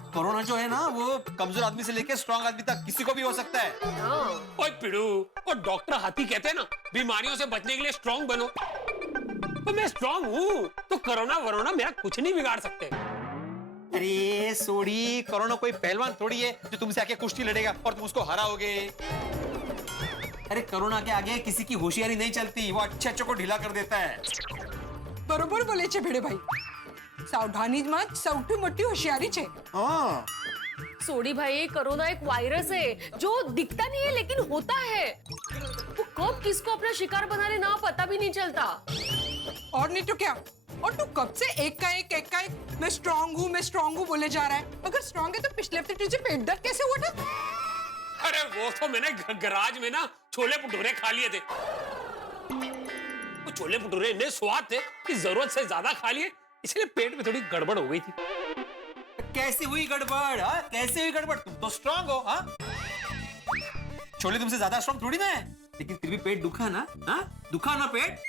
कोरोना जो है ना वो कमजोर आदमी से लेके स्ट्रांग आदमी तक किसी को भी हो सकता है। ओए पिड़ू, और डॉक्टर हाथी कहते हैं ना बीमारियों से बचने के लिए स्ट्रांग बनो। तो मैं स्ट्रांग हूँ, तो कोरोना वरोना मेरा कुछ नहीं बिगाड़ सकते। अरे सोडी, कोरोना कोई पहलवान थोड़ी है जो तुमसे आके कुश्ती लड़ेगा और तुम उसको हराओगे। अरे कोरोना के आगे किसी की होशियारी नहीं चलती, वो अच्छे को ढीला कर देता है। बरोबर बोले छे भिड़े भाई, सावधानी में सौठी मोटी होशियारी छे। हाँ। सोडी भाई, कोरोना एक वायरस है जो दिखता नहीं है लेकिन होता है। वो कब किसको अपना शिकार बना ले ना पता भी नहीं चलता। और नहीं तो क्या, और तू कब से एक का एक मैं स्ट्रांग हूँ बोले जा रहा है। अगर स्ट्रांग है तो पिछले हफ्ते तुझे पेट दर्द कैसे हुआ था? अरे वो तो मैंने गराज में ना छोले भटूरे खा लिए थे। वो छोले भटूरे इतने स्वाद थे कि जरूरत से ज्यादा खा लिए, इसलिए पेट में थोड़ी गड़बड़ हो गई थी। कैसे हुई गड़बड़? हाँ, कैसे हुई गड़बड़? तुम तो स्ट्रांग हो। हाँ, छोले तुमसे ज्यादा स्ट्रांग थोड़ी ना है, लेकिन फिर भी पेट दुखा ना। हाँ, दुखा ना पेट।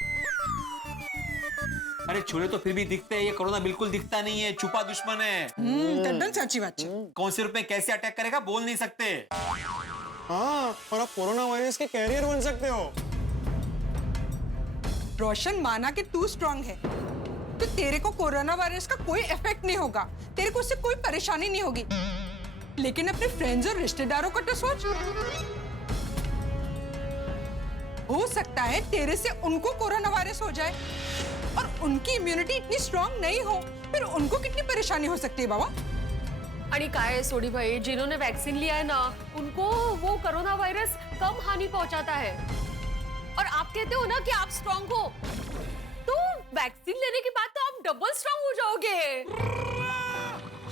अरे छोले तो फिर भी दिखते हैं, ये कोरोना बिल्कुल दिखता नहीं है, छुपा दुश्मन है। एकदम सच्ची बात है। कौन से रूप में कैसे अटैक करेगा बोल नहीं सकते। हाँ, और आप कोरोना वायरस के कैरियर बन सकते हो। रोशन, माना कि तू स्ट्रांग है तो तेरे को कोरोना वायरस का कोई इफेक्ट नहीं होगा, तेरे को उससे कोई परेशानी नहीं होगी। लेकिन अपने फ्रेंड्स और रिश्तेदारों का तो सोच। हो सकता है तेरे से उनको कोरोना वायरस हो जाए और उनकी इम्यूनिटी इतनी स्ट्रांग नहीं हो, फिर उनको कितनी परेशानी हो सकती है बाबा। आणि काय है सोडी भाई, जिन्होंने वैक्सीन लिया है ना उनको वो कोरोना वायरस कम हानि पहुंचाता है। और आप कहते हो ना कि आप स्ट्रांग हो, तो वैक्सीन लेने के बाद तो आप डबल स्ट्रांग हो जाओगे।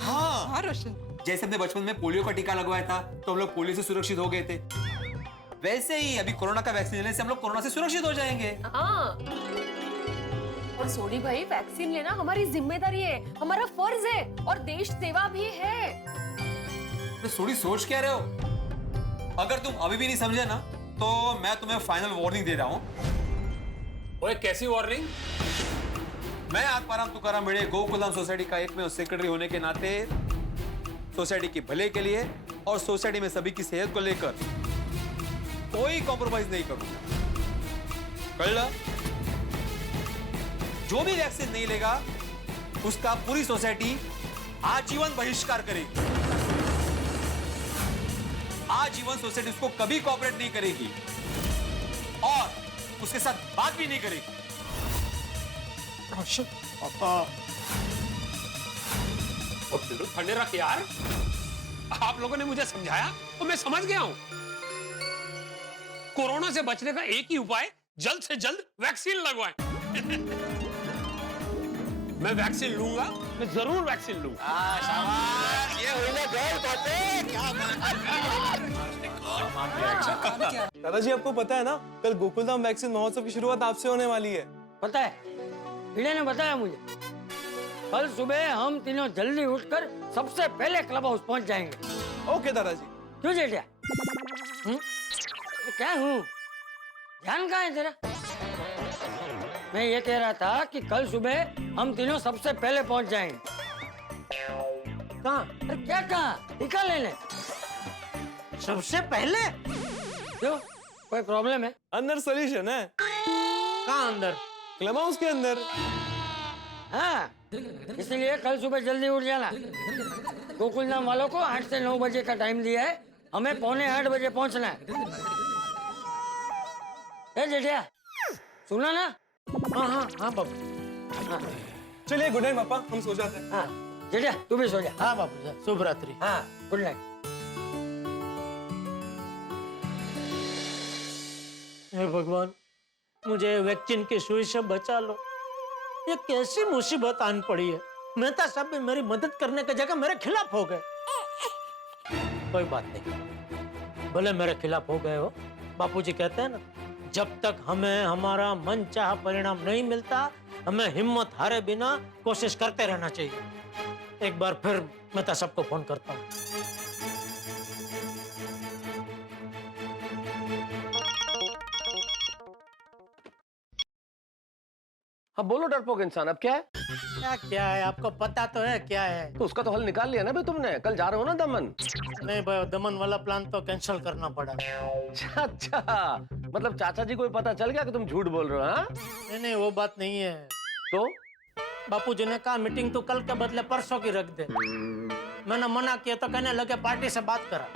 हाँ रोशन, जैसे हमने बचपन में पोलियो का टीका लगवाया था तो हम लोग पोलियो से सुरक्षित हो गए थे, वैसे ही अभी कोरोना का वैक्सीन लेने से हम लोग कोरोना से सुरक्षित हो जाएंगे। हाँ, और सोडी भाई, वैक्सीन लेना हमारी जिम्मेदारी है, हमारा फर्ज है और देश सेवा भी है। तो सोडी सोच क्या रहे हो? अगर तुम अभी भी नहीं समझे ना तो मैं तुम्हें फाइनल वार्निंग दे रहा हूँ। ओए कैसी वार्निंग? मैं आत्माराम तुकाराम भिड़े गोकुलधाम सोसाइटी का एकमेव सेक्रेटरी होने के नाते सोसाइटी के भले के लिए और सोसाइटी में सभी की सेहत को लेकर कोई कॉम्प्रोमाइज नहीं करूंगा। कल जो भी वैक्सीन नहीं लेगा उसका पूरी सोसाइटी आजीवन बहिष्कार करेगी। आजीवन सोसाइटी उसको कभी कोऑपरेट नहीं करेगी और उसके साथ बात भी नहीं करेगी। रोशन ठंडे रख यार, आप लोगों ने मुझे समझाया तो मैं समझ गया हूं। कोरोना से बचने का एक ही उपाय, जल्द से जल्द वैक्सीन लगवाएं। मैं वैक्सीन लूंगा, मैं जरूर वैक्सीन लूंगा। शाबाश, ये हुई ना गर्ल बातें। क्या दादाजी, आपको पता है ना कल गोकुलधाम वैक्सीन महोत्सव की शुरुआत आपसे होने वाली है। पता है, भिड़े ने बताया मुझे। कल सुबह हम तीनों जल्दी उठकर सबसे पहले क्लब हाउस पहुंच जाएंगे। ओके दादाजी। क्यों जेठिया? क्या हूँ, ध्यान कहाँ है तेरा? मैं ये कह रहा था कि कल सुबह हम तीनों सबसे पहले पहुंच जाएंगे। कहाँ? अरे क्या कहाँ? टीका लेने। सबसे पहले? क्यों, कोई प्रॉब्लम है? अंदर सॉल्यूशन है। कहाँ अंदर? क्लब हाउस के अंदर। हाँ, इसलिए कल सुबह जल्दी उठ जाना। गोकुलधाम वालों को 8 से 9 बजे का टाइम दिया है, हमें 7:45 बजे पहुंचना है। जेठिया, सुना ना? हाँ बाबू। चलिए गुड नाइट पापा, हम सो जाते हैं। हाँ जेठिया, तू भी सो जा। हाँ बाबू, शुभ रात्रि। हाँ, गुड नाइट। हे भगवान, मुझे वैक्सीन की सुई से बचा लो। ये कैसी मुसीबत आन पड़ी है। मेहता साहब भी मेरी मदद करने की जगह मेरे खिलाफ हो गए। कोई बात नहीं, भले मेरे खिलाफ हो गए हो। बापूजी कहते हैं ना, जब तक हमें हमारा मनचाहा परिणाम नहीं मिलता, हमें हिम्मत हारे बिना कोशिश करते रहना चाहिए। एक बार फिर मेहता साहब को फोन करता हूँ। हाँ बोलो डरपोक इंसान, अब क्या है? क्या है आपको पता तो है क्या है? तो उसका तो हल निकाल लिया ना भाई तुमने। कल जा रहे हो ना दमन? नहीं भाई, दमन वाला प्लान तो कैंसिल करना पड़ा। अच्छा, मतलब चाचा जी को भी पता चल गया कि तुम झूठ बोल रहे हो? हाँ, नहीं वो बात नहीं है। तो बापूजी ने कहा मीटिंग तो कल के बदले परसों की रख दे। मैंने मना किया तो कहने लगे पार्टी से बात करा।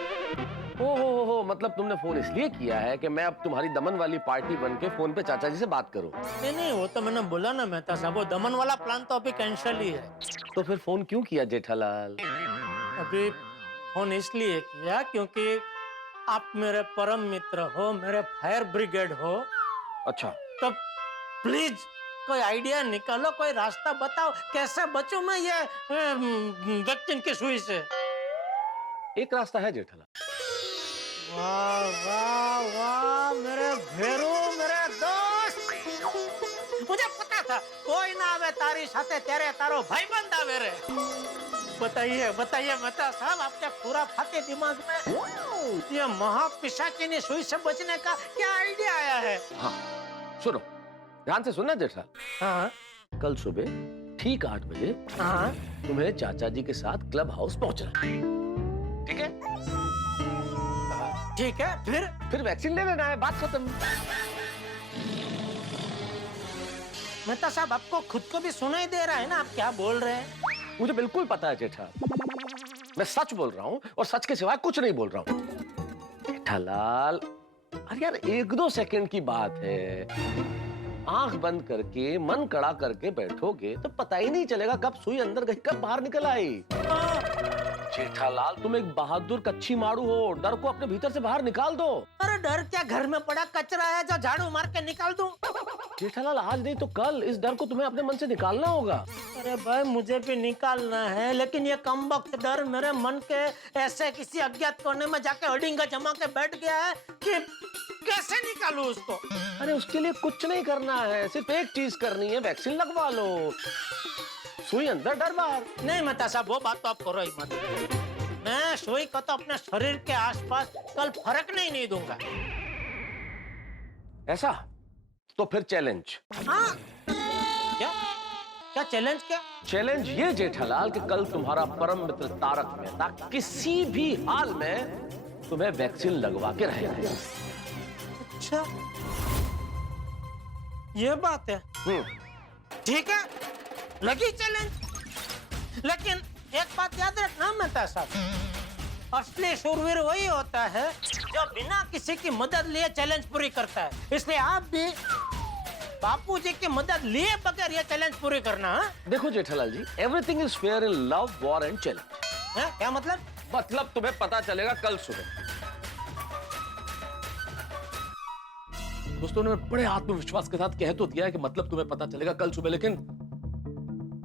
हो, मतलब तुमने फोन इसलिए किया है कि मैं अब तुम्हारी दमन वाली पार्टी बन के फोन पे चाचा जी से बात करूं? नहीं वो तो मैंने बोला ना मेहता साहब, वो दमन वाला प्लान तो अभी कैंसिल ही है। तो फिर फोन क्यों किया जेठालाल? अभी फोन इसलिए किया क्योंकि आप मेरे परम मित्र हो, मेरे फायर ब्रिगेड हो। अच्छा, तो प्लीज कोई आइडिया निकालो, कोई रास्ता बताओ कैसे बचूं मैं ये वैक्सीन की सुई से। एक रास्ता है जेठालाल। वाह वाह वाह मेरे भेरू, मेरे दोस्त, मुझे पता था कोई ना आवे तारी साथे, तेरे तारो भाईबंद आवे रे। बताइए बताइए मेहता साहब, आपके पूरा फाके दिमाग में ये महापिशाचिनी सुई से बचने का क्या आइडिया आया है? हाँ सुनो, ध्यान से सुनना जेठालाल। हाँ, कल सुबह ठीक 8 बजे हाँ, तुम्हें चाचा जी के साथ क्लब हाउस पहुंचना है, ठीक है? ठीक है, फिर वैक्सीन ले लेना है, बात खत्म। मेहता साहब आपको खुद को भी सुनाई दे रहा है ना आप क्या बोल रहे हैं? मुझे बिल्कुल पता है जेठा, मैं सच बोल रहा हूँ और सच के सिवाय कुछ नहीं बोल रहा हूँ। जेठालाल, अरे यार 1-2 सेकंड की बात है। आंख बंद करके मन कड़ा करके बैठोगे तो पता ही नहीं चलेगा कब सुई अंदर गई कब बाहर निकल आई। जेठालाल, तुम एक बहादुर कच्ची मारू हो, डर को अपने भीतर से बाहर निकाल दो। अरे डर क्या, घर में पड़ा कचरा है जो झाड़ू मार के निकाल दूं? जेठालाल, आज नहीं तो कल इस डर को तुम्हें अपने मन से निकालना होगा। अरे भाई मुझे भी निकालना है, लेकिन ये कमबख्त डर मेरे मन के ऐसे किसी अज्ञात कोने में जाके हडिंगा जमा के बैठ गया है कि कैसे निकालूं उसको? अरे उसके लिए कुछ नहीं करना है, सिर्फ एक चीज करनी है, वैक्सीन लगवा लो। सुई अंदर डर बाहर। नहीं मेहता साहब, वो बात तो आप करो ही मत। मैं सुई को तो अपने शरीर के आसपास कल फर्क नहीं दूंगा। ऐसा? तो फिर चैलेंज। हाँ? क्या चैलेंज? क्या चैलेंज? ये जेठालाल कि कल तुम्हारा परम मित्र तारक मेहता किसी भी हाल में तुम्हें वैक्सीन लगवा के रहेगा। अच्छा, ये बात है। ठीक है, लगी चैलेंज। लेकिन एक बात याद रखना मेहता साहब, असली शूरवीर वही होता है जो बिना किसी की मदद लिए चैलेंज पूरी करता है। इसलिए आप भी बापूजी की मदद लिए बगैर ये चैलेंज पूरी करना। देखो Jethalal ji, everything is fair in love, war and challenge. क्या मतलब? मतलब तुम्हें पता चलेगा कल सुबह। दोस्तों ने बड़े आत्मविश्वास के साथ कह तो दिया है कि मतलब तुम्हें पता चलेगा कल सुबह, लेकिन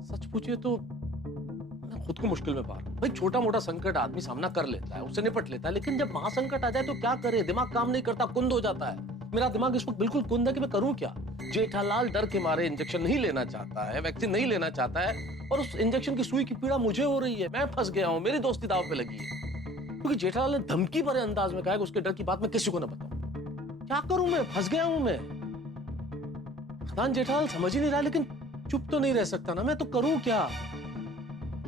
सच पूछिए तो मैं खुद को मुश्किल में पा रहा हूं। भाई छोटा मोटा संकट आदमी सामना कर लेता है, उससे निपट लेता है, लेकिन जब महासंकट आ जाए तो क्या करे? दिमाग काम नहीं करता, कुंद हो जाता है। मेरा दिमाग इस वक्त बिल्कुल कुंद है कि मैं करूं क्या। जेठालाल डर के मारे इंजेक्शन नहीं लेना चाहता है, वैक्सीन नहीं लेना चाहता है, और उस इंजेक्शन की सुई की पीड़ा मुझे हो रही है। मैं फंस गया हूं, मेरी दोस्ती दांव पे लगी है, क्योंकि जेठालाल ने धमकी भरे अंदाज में कहा कि उसके डर की बात मैं किसी को ना बताऊं। क्या करूं मैं? फंस गया हूं मैं। नादान जेठालाल समझ ही नहीं रहा, लेकिन चुप तो नहीं रह सकता ना, मैं तो करूं क्या?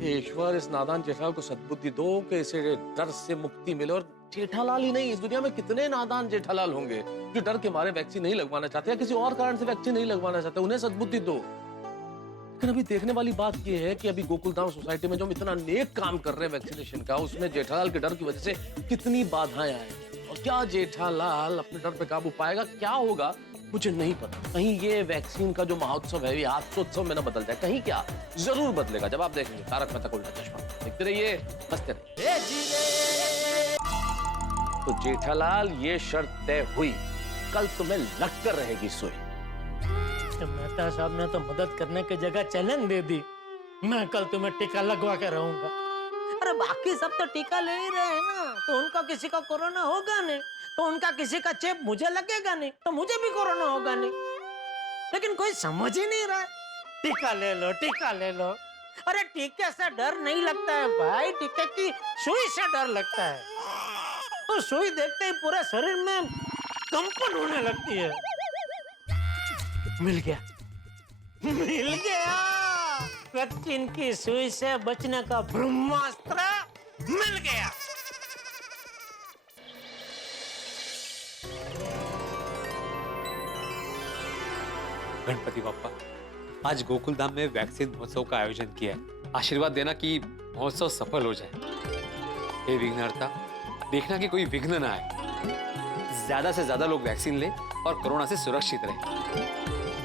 ईश्वर इस नादान जेठालाल को सद्बुद्धि दो कि इसे डर से मुक्ति मिले। और जेठालाल ही नहीं, इस दुनिया में कितने नादान जेठालाल होंगे जो डर के मारे वैक्सीन नहीं लगवाना चाहते या किसी और कारण से वैक्सीन नहीं लगवाना चाहते, उन्हें सद्बुद्धि दो। लेकिन अभी देखने वाली बात यह है कि अभी गोकुलधाम सोसाइटी में जो हम इतना नेक काम कर रहे हैं वैक्सीनेशन का, उसमें जेठालाल के डर की वजह से कितनी बाधाएं आए, और क्या जेठालाल अपने डर पे काबू पाएगा? क्या होगा मुझे नहीं पता। कहीं ये वैक्सीन का जो महोत्सव है, ये हास्योत्सव में न बदल जाए। कहीं क्या जरूर बदलेगा, जब आप देखेंगे तारक मेहता का उल्टा चश्मा। देखते रहिए, हंसते रहिए। तो जेठालाल, ये शर्त तय हुई, कल तुम्हें लग कर रहेगी सुई। मेहता साहब ने तो मदद करने की जगह चैलेंज दे दी। मैं कल तुम्हें टीका लगवा के रहूंगा। अरे बाकी सब तो टीका ले ही रहे हैं ना, तो उनका किसी का कोरोना होगा नहीं, तो उनका किसी का चेप मुझे लगेगा नहीं, तो मुझे भी कोरोना होगा नहीं। लेकिन कोई समझ ही नहीं रहा। टीका ले लो, टीका ले लो। अरे टीके से डर नहीं लगता है भाई, टीके की सुई से डर लगता है। तो सुई देखते ही पूरे शरीर में कंपन होने लगती है। मिल गया, मिल गया। वैक्सीन की सुई से बचने का ब्रह्मास्त्र मिल गया। गणपति बाप्पा, आज गोकुल धाम में वैक्सीन महोत्सव का आयोजन किया है। आशीर्वाद देना कि महोत्सव सफल हो जाए। हे विघ्नहर्ता, देखना कि कोई विघ्न ना आए, ज्यादा से ज्यादा लोग वैक्सीन ले और कोरोना से सुरक्षित रहे।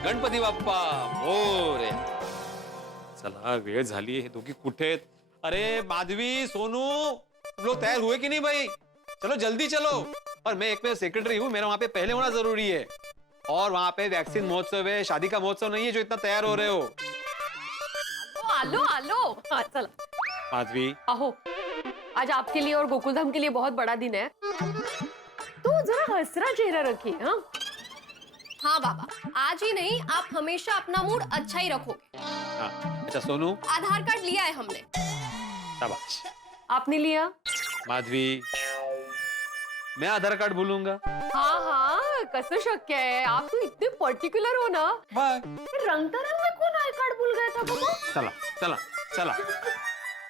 गणपती बाप्पा मोरया। चला वेळ झाली हे दोघी कुठे आहेत? अरे माधवी, सोनू, तुम लोग तैयार हुए कि नहीं भाई? चलो जल्दी चलो। और मैं एक सेक्रेटरी हूँ, मेरा वहां पे पहले होना जरूरी है। और वहां पे वैक्सीन महोत्सव है, शादी का महोत्सव नहीं है जो इतना तैयार हो रहे हो। आलो आलो, हाँ चलो। माधवी, आहो, आज आपके लिए और गोकुलधाम के लिए बहुत बड़ा दिन है, तो जरा हंसरा चेहरा रखिए। हाँ हाँ बाबा, आज ही नहीं, आप हमेशा अपना मूड अच्छा ही रखोगे। हाँ, अच्छा सोनू, आधार कार्ड लिया है हमने। शाबाश। आपने लिया? माधवी, मैं आधार कार्ड भूलूंगा? हाँ हाँ, कसं शक्य है, आप तो इतने पर्टिकुलर हो ना। रंगतरंग में कौन आई कार्ड भूल गया था बाबा? चला चला चला।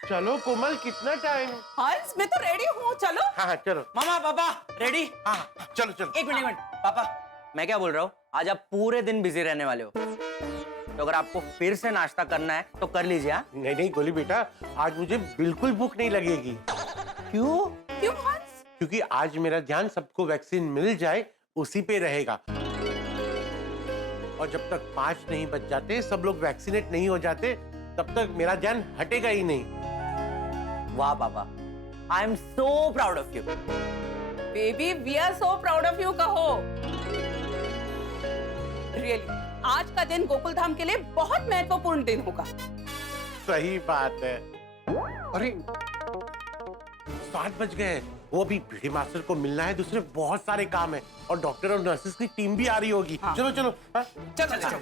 चलो कोमल, कितना टाइम? हंस, मैं तो रेडी हूँ, चलो। हाँ हाँ चलो। मामा पापा रेडी? हाँ चलो चलो। एक मिनट पापा, मैं क्या बोल रहा हूँ, आज आप पूरे दिन बिजी रहने वाले हो, तो अगर आपको फिर से नाश्ता करना है तो कर लीजिए। हाँ? नहीं नहीं गोली बेटा, आज मुझे बिल्कुल भूख नहीं लगेगी। क्यों? क्यों हंस? क्योंकि आज मेरा ध्यान सबको वैक्सीन मिल जाए उसी पे रहेगा। और जब तक 5 नहीं बच जाते, सब लोग वैक्सीनेट नहीं हो जाते, तब तक मेरा ध्यान हटेगा ही नहीं। वाह पापा, I am so proud of you. Baby, we are so proud of you कहो। रियली, आज का दिन गोकुलधाम के लिए बहुत महत्वपूर्ण दिन होगा। सही बात है। अरे 7 बज गए, वो भी भिड़े मास्टर को मिलना है, दूसरे बहुत सारे काम है, और डॉक्टर और नर्सेस की टीम भी आ रही होगी। हाँ। चलो चलो। हाँ? चलो चलो।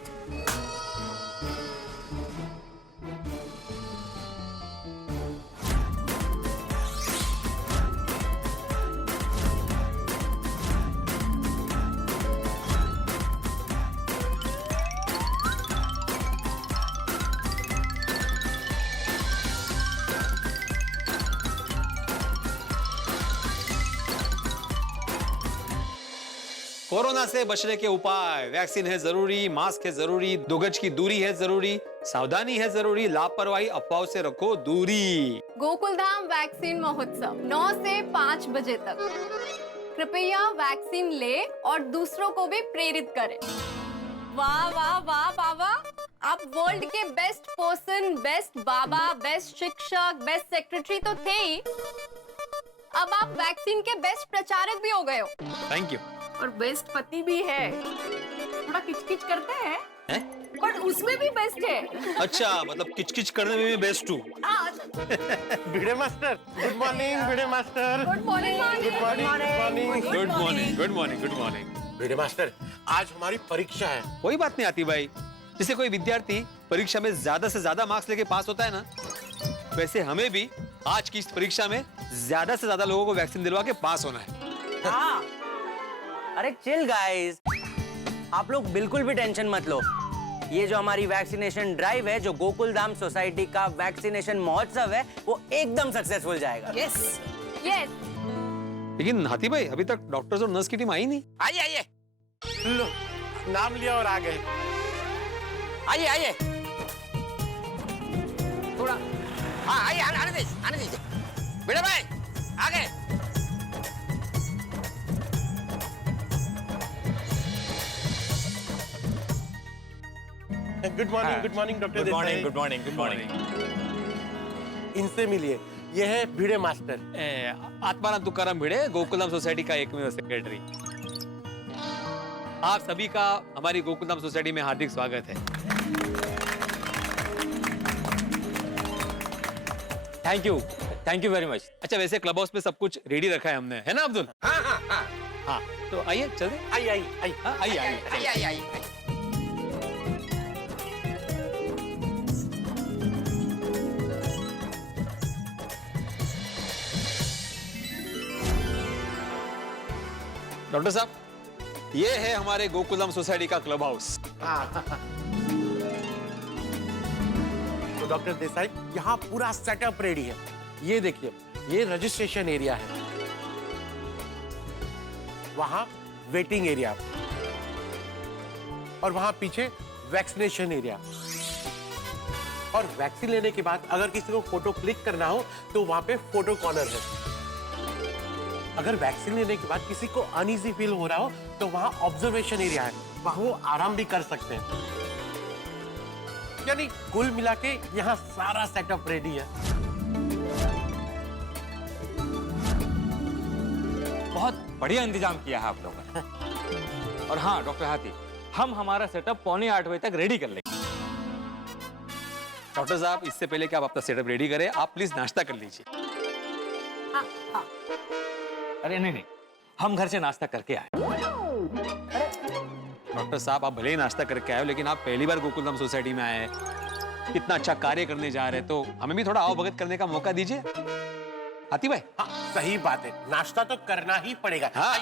कोरोना से बचने के उपाय, वैक्सीन है जरूरी, मास्क है जरूरी, 2 गज की दूरी है जरूरी, सावधानी है जरूरी, लापरवाही अफवाहों से रखो दूरी। गोकुलधाम वैक्सीन महोत्सव 9 से 5 बजे तक। कृपया वैक्सीन ले और दूसरों को भी प्रेरित करें। वाह वाह वाह बाबा, आप वर्ल्ड के बेस्ट पर्सन, बेस्ट बाबा, बेस्ट शिक्षक, बेस्ट सेक्रेटरी तो थे ही, अब आप वैक्सीन के बेस्ट प्रचारक भी हो गए हो। Thank you. और बेस्ट पति भी है। थोड़ा किचकिच करते हैं, पर उसमें भी बेस्ट है। अच्छा, मतलब किचकिच करने में भी बेस्ट हूँ। Bhide master, good morning. Bhide master, good morning. Good morning. Good morning, good morning, good morning. Bhide master, आज हमारी परीक्षा है। कोई बात नहीं आती भाई, जैसे कोई विद्यार्थी परीक्षा में ज्यादा से ज्यादा मार्क्स लेके पास होता है ना, वैसे हमें भी आज की इस परीक्षा में ज्यादा से ज्यादा लोगों को वैक्सीन दिलवा के पास होना है। हाँ। अरे चिल गाइस, आप लोग बिल्कुल भी टेंशन मत लो। ये जो हमारी वैक्सीनेशन ड्राइव है, जो गोकुलधाम सोसाइटी का वैक्सीनेशन महोत्सव है, वो एकदम सक्सेसफुल जाएगा। Yes yes. लेकिन हाथी भाई, अभी तक डॉक्टर्स और नर्स की टीम आई नहीं। आइए आइए लो, नाम लिया और आ गए। आइए आइए, थोड़ा हाँ आइए, आने दीजिए। भिड़े भाई आ गए। Good morning doctor. Good morning, good morning, good morning. इनसे मिलिए, ये है भिड़े मास्टर। आत्माराम तुकाराम भिड़े, गोकुलधाम सोसाइटी का एकमेव सेक्रेटरी। आप सभी का हमारी गोकुलधाम सोसाइटी में हार्दिक स्वागत है। Thank you very much. अच्छा, वैसे क्लब हाउस में सब कुछ रेडी रखा है हमने, है ना अब्दुल? हाँ, तो आइए चलते। आइए। डॉक्टर साहब, ये है हमारे गोकुलधाम सोसाइटी का क्लब हाउस। तो डॉक्टर देसाई, यहाँ पूरा सेटअप रेडी है। ये देखिए, ये रजिस्ट्रेशन एरिया है, वहां वेटिंग एरिया, और वहां पीछे वैक्सीनेशन एरिया। और वैक्सीन लेने के बाद अगर किसी को फोटो क्लिक करना हो तो वहां पे फोटो कॉर्नर है। अगर वैक्सीन लेने के बाद किसी को अनईजी फील हो रहा हो तो वहां ऑब्जर्वेशन एरिया है, वहां वो आराम भी कर सकते हैं। यानी कुल मिला के यहाँ सारा सेटअप रेडी है। बहुत बढ़िया इंतजाम किया है आप लोगों ने। और हाँ डॉक्टर हाथी, हम हमारा सेटअप 7:45 बजे तक रेडी कर लेंगे। डॉक्टर साहब, इससे पहले कि आप अपना सेटअप रेडी करें, आप प्लीज नाश्ता कर लीजिए। अरे नहीं नहीं, हम घर से नाश्ता करके आए। डॉक्टर साहब, आप भले ही नाश्ता करके आए हो, लेकिन आप पहली बार गोकुलधाम सोसाइटी में आए हैं, इतना अच्छा कार्य करने जा रहे हैं, तो हमें भी थोड़ा आवभगत करने का मौका दीजिए। हाथी भाई। हाँ, सही बात है, नाश्ता तो करना ही पड़ेगा। हाँ।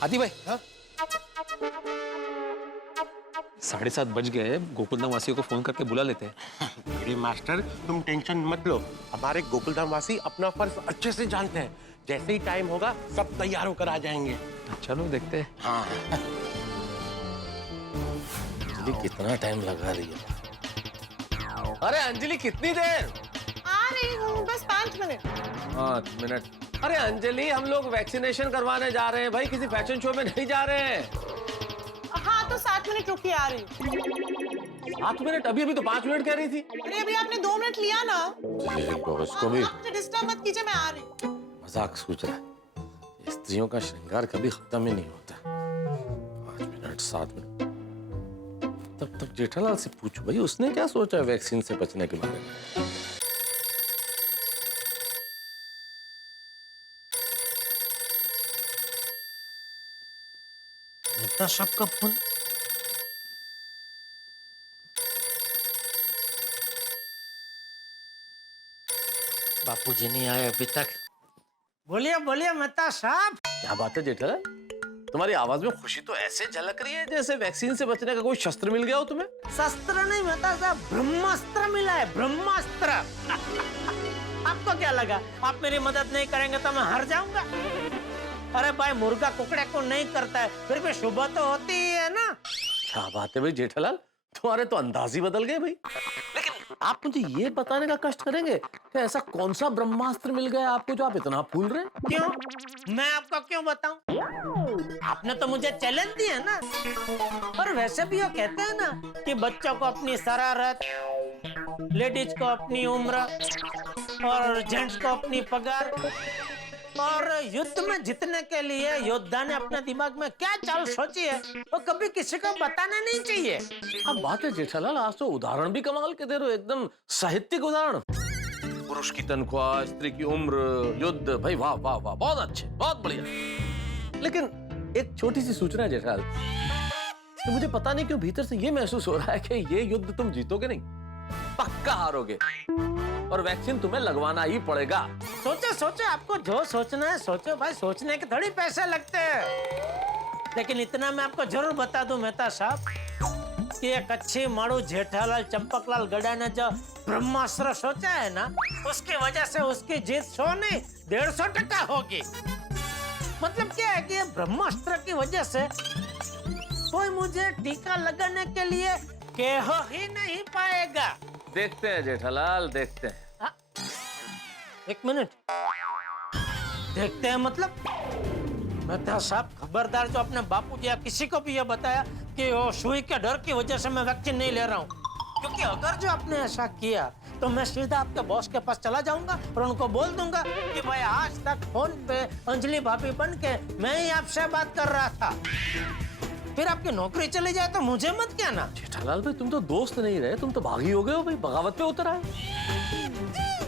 हाथी भाई। हाँ? 7:30 बज गए, गोकुलधाम वासियों को फोन करके बुला लेते हैं। मेरे मास्टर, तुम टेंशन मत लो, हमारे गोकुलधाम वासी अपना फर्ज अच्छे से जानते हैं। जैसे ही टाइम होगा सब तैयार होकर आ जाएंगे। चलो देखते हैं। हाँ। अंजलि कितना टाइम लगा रही है? अरे अंजलि, कितनी देर? आ रही हूँ, बस 5 मिनट। 5 मिनट? अरे अंजलि, हम लोग वैक्सीनेशन करवाने जा रहे हैं भाई, किसी फैशन शो में नहीं जा रहे हैं। हाँ तो 7 मिनट रुकी, आ रही हूँ। 8 मिनट? अभी तो 5 मिनट कह रही थी। अरे अभी आपने 2 मिनट लिया ना। उसको भी मुझे डिस्टर्ब मत कीजिए, मैं आ रही हूँ। मजाक सोच रहा है। स्त्रियों का श्रृंगार कभी खत्म ही नहीं होता। 5 मिनट, 7 मिनट। तब तक जेठालाल से पूछो भाई, उसने क्या सोचा है वैक्सीन से बचने के बारे में। सबका फोन। बापूजी नहीं आए अभी तक। बोलिए बोलिए मेहता साहब। क्या बात है जेठालाल, तुम्हारी आवाज में खुशी तो ऐसे झलक रही है जैसे वैक्सीन से बचने का कोई शस्त्र मिल गया हो तुम्हें। शस्त्र नहीं मेहता साहब, ब्रह्मास्त्र मिला है, ब्रह्मास्त्र। आपको क्या लगा आप मेरी मदद नहीं करेंगे तो मैं हार जाऊंगा? अरे भाई, मुर्गा कुकड़े को नहीं करता है, फिर भी सुबह तो होती ही है ना। क्या बात है भाई जेठालाल, तुम्हारे तो अंदाज ही बदल गए भाई। लेकिन आप मुझे ये बताने का कष्ट करेंगे कि ऐसा कौन सा ब्रह्मास्त्र मिल गया आपको जो आप इतना फूल रहे हैं? क्यों? मैं आपको क्यों बताऊं? आपने तो मुझे चैलेंज दिया ना। और वैसे भी वो कहते हैं ना कि बच्चों को अपनी शरारत, लेडीज को अपनी उम्र और जेंट्स को अपनी पगार, और युद्ध में जीतने के लिए योद्धा ने अपने दिमाग में क्या चाल सोची है वो कभी किसी को बताना नहीं चाहिए। अब बात है जेठालाल, आज तो उदाहरण भी कमाल के दे रहे हो, एकदम साहित्यिक उदाहरण। पुरुष की तनख्वाह, स्त्री की उम्र, युद्ध, भाई वाह वाह वाह, बहुत अच्छे, बहुत बढ़िया। लेकिन एक छोटी सी सूचना है जेठालाल, तो मुझे पता नहीं क्यों भीतर से ये महसूस हो रहा है कि ये युद्ध तुम जीतोगे नहीं, पक्का हारोगे, और वैक्सीन तुम्हें लगवाना ही पड़ेगा। सोचो सोचो, आपको जो सोचना है सोचो भाई, सोचने के थोड़ी पैसे लगते हैं। लेकिन इतना मैं आपको जरूर बता दूं मेहता साहब कि एक अच्छी माड़ू जेठालाल चंपकलाल गड़ा ने जो ब्रह्मास्त्र सोचा है ना, उसकी वजह से उसकी जीत 100 नहीं 150% होगी। मतलब क्या है कि ब्रह्मास्त्र की वजह से कोई मुझे टीका लगाने के लिए कह ही नहीं पाएगा। देखते हैं जेठालाल, देखते हैं। 1 मिनट, देखते हैं मतलब? मेहता साहब खबरदार, जो अपने बापूजी या किसी को भी ये बताया कि वो सुई के डर की वजह से मैं वैक्सीन नहीं ले रहा हूँ, क्योंकि अगर जो आपने ऐसा किया तो मैं सीधा आपके बॉस के पास चला जाऊंगा और उनको बोल दूंगा कि भाई आज तक फोन पे अंजलि भाभी बन के मैं ही आपसे बात कर रहा था। फिर आपकी नौकरी चली जाए तो मुझे मत क्या ना। जेठालाल भाई तुम तो दोस्त नहीं रहे, तुम तो भागी हो गए हो भाई, बगावत पे उतर आए।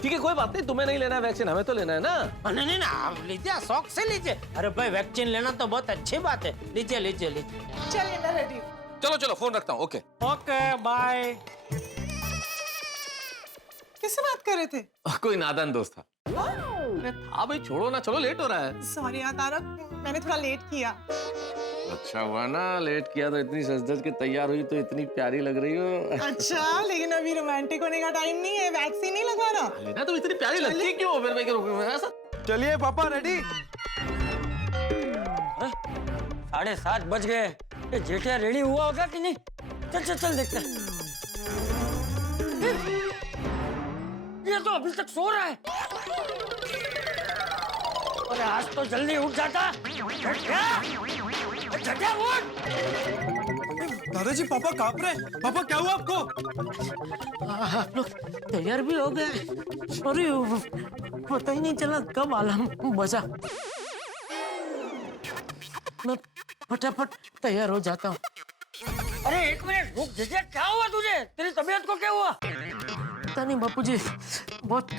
ठीक है कोई बात नहीं, तुम्हें नहीं लेना है वैक्सीन, हमें तो लेना है ना। नहीं नहीं ना, आप लीजिए, शौक से लीजिए। अरे भाई वैक्सीन लेना तो बहुत अच्छी बात है, लीजिए लीजिए लीजिए। चलिए मैं रेडी हूँ। चलो चलो फोन रखता हूँ। Okay okay bye. किससे बात कर रहे थे? कोई नादान दोस्त था। अरे हाँ भाई छोड़ो ना, चलो लेट हो रहा है। सॉरी यार तारक, मैंने थोड़ा लेट किया। अच्छा हुआ ना लेट किया तो, इतनी सज-धज के तैयार हुई तो इतनी प्यारी लग रही हो। अच्छा लेकिन अभी रोमांटिक होने का टाइम नहीं है, वैक्सीन नहीं लगवाना। लेना तो इतनी प्यारी लगती क्यों फिर मैं क्यों ऐसा? चलिए पापा रेडी। 7:30 बज गए। ये जेठिया रेडी हुआ होगा कि नहीं? चल चल चल देखते हैं। ये तो अभी तक सो रहा है। अरे आज तो जल्दी उठ जाता। जेठिया उठ। दादाजी पापा कांप रहे। पापा क्या हुआ आपको? आप लोग तैयार भी हो गए? अरे पता ही नहीं चला कब अलार्म बजा। मैं फटाफट तैयार हो जाता हूँ। अरे एक मिनट रुक जेठिया, क्या हुआ तुझे? तेरी तबीयत को क्या हुआ? पता नहीं बापूजी, बहुत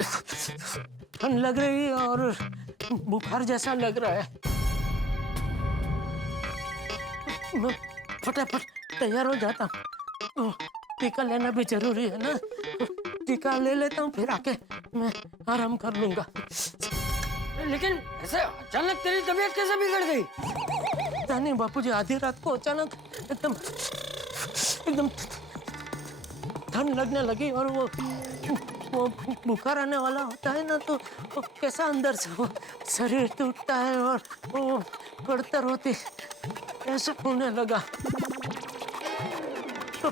ठंड लग रही है और बुखार जैसा लग रहा है। मैं फटाफट तैयार हो जाता हूँ। टीका लेना भी जरूरी है ना, टीका ले लेता हूँ फिर आके मैं आराम कर लूंगा। लेकिन ऐसे अचानक तेरी तबीयत कैसे बिगड़ गई? पता नहीं बापूजी, आधी रात को अचानक एकदम एकदम ठंड लगने लगी और वो बुखार आने वाला होता है ना, तो वो कैसा अंदर से वो शरीर टूटता है और वो कड़तर होती ऐसा होने लगा। तो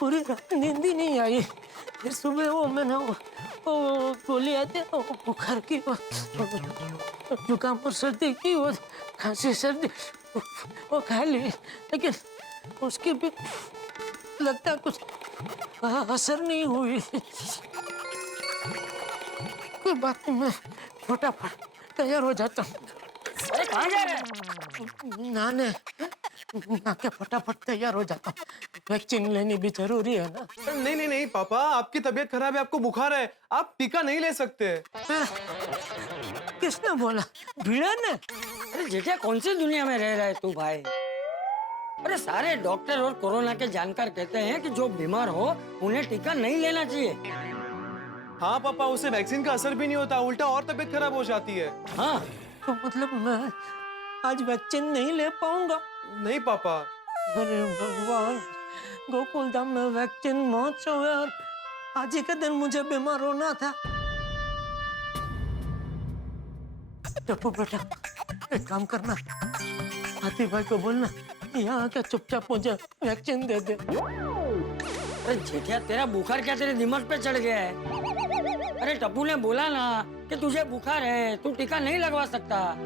पूरी रात नींद ही नहीं आई। फिर सुबह वो मैंने वो गोली आती है बुखार की, जुकाम और सर्दी की, वो खांसी सर्दी वो खा ली, लेकिन उसकी भी लगता कुछ असर नहीं हुई। कोई बात नहीं, मैं फटाफट तैयार हो जाता हूँ। अरे कहाँ जा रहे हैं? नहा के फटाफट तैयार हो जाता हूँ, वैक्सीन लेनी भी जरूरी है ना। नहीं नहीं नहीं पापा, आपकी तबीयत खराब है, आपको बुखार है, आप टीका नहीं ले सकते। किसने बोला? भीड़ा ने? अरे जेठिया कौन सी दुनिया में रह रहा है तू भाई? अरे सारे डॉक्टर और कोरोना के जानकार कहते हैं कि जो बीमार हो उन्हें टीका नहीं लेना चाहिए। हाँ पापा, उससे वैक्सीन का असर भी नहीं होता, उल्टा और तबीयत खराब हो जाती है। हाँ तो मतलब मैं आज वैक्सीन नहीं ले पाऊंगा? नहीं पापा। अरे भगवान, गोकुल धाम में वैक्सीन महोत्सव है और आज ही के दिन मुझे बीमार होना था। टप्पू बेटा एक काम करना, हाथी भाई को बोलना यहाँ आके चुपचाप मुझे वैक्सीन दे दे। अरे जेठिया तेरा बुखार क्या तेरे दिमाग पे चढ़ गया है? अरे टप्पू ने बोला ना कि तुझे बुखार है, तू टीका नहीं लगवा सकता।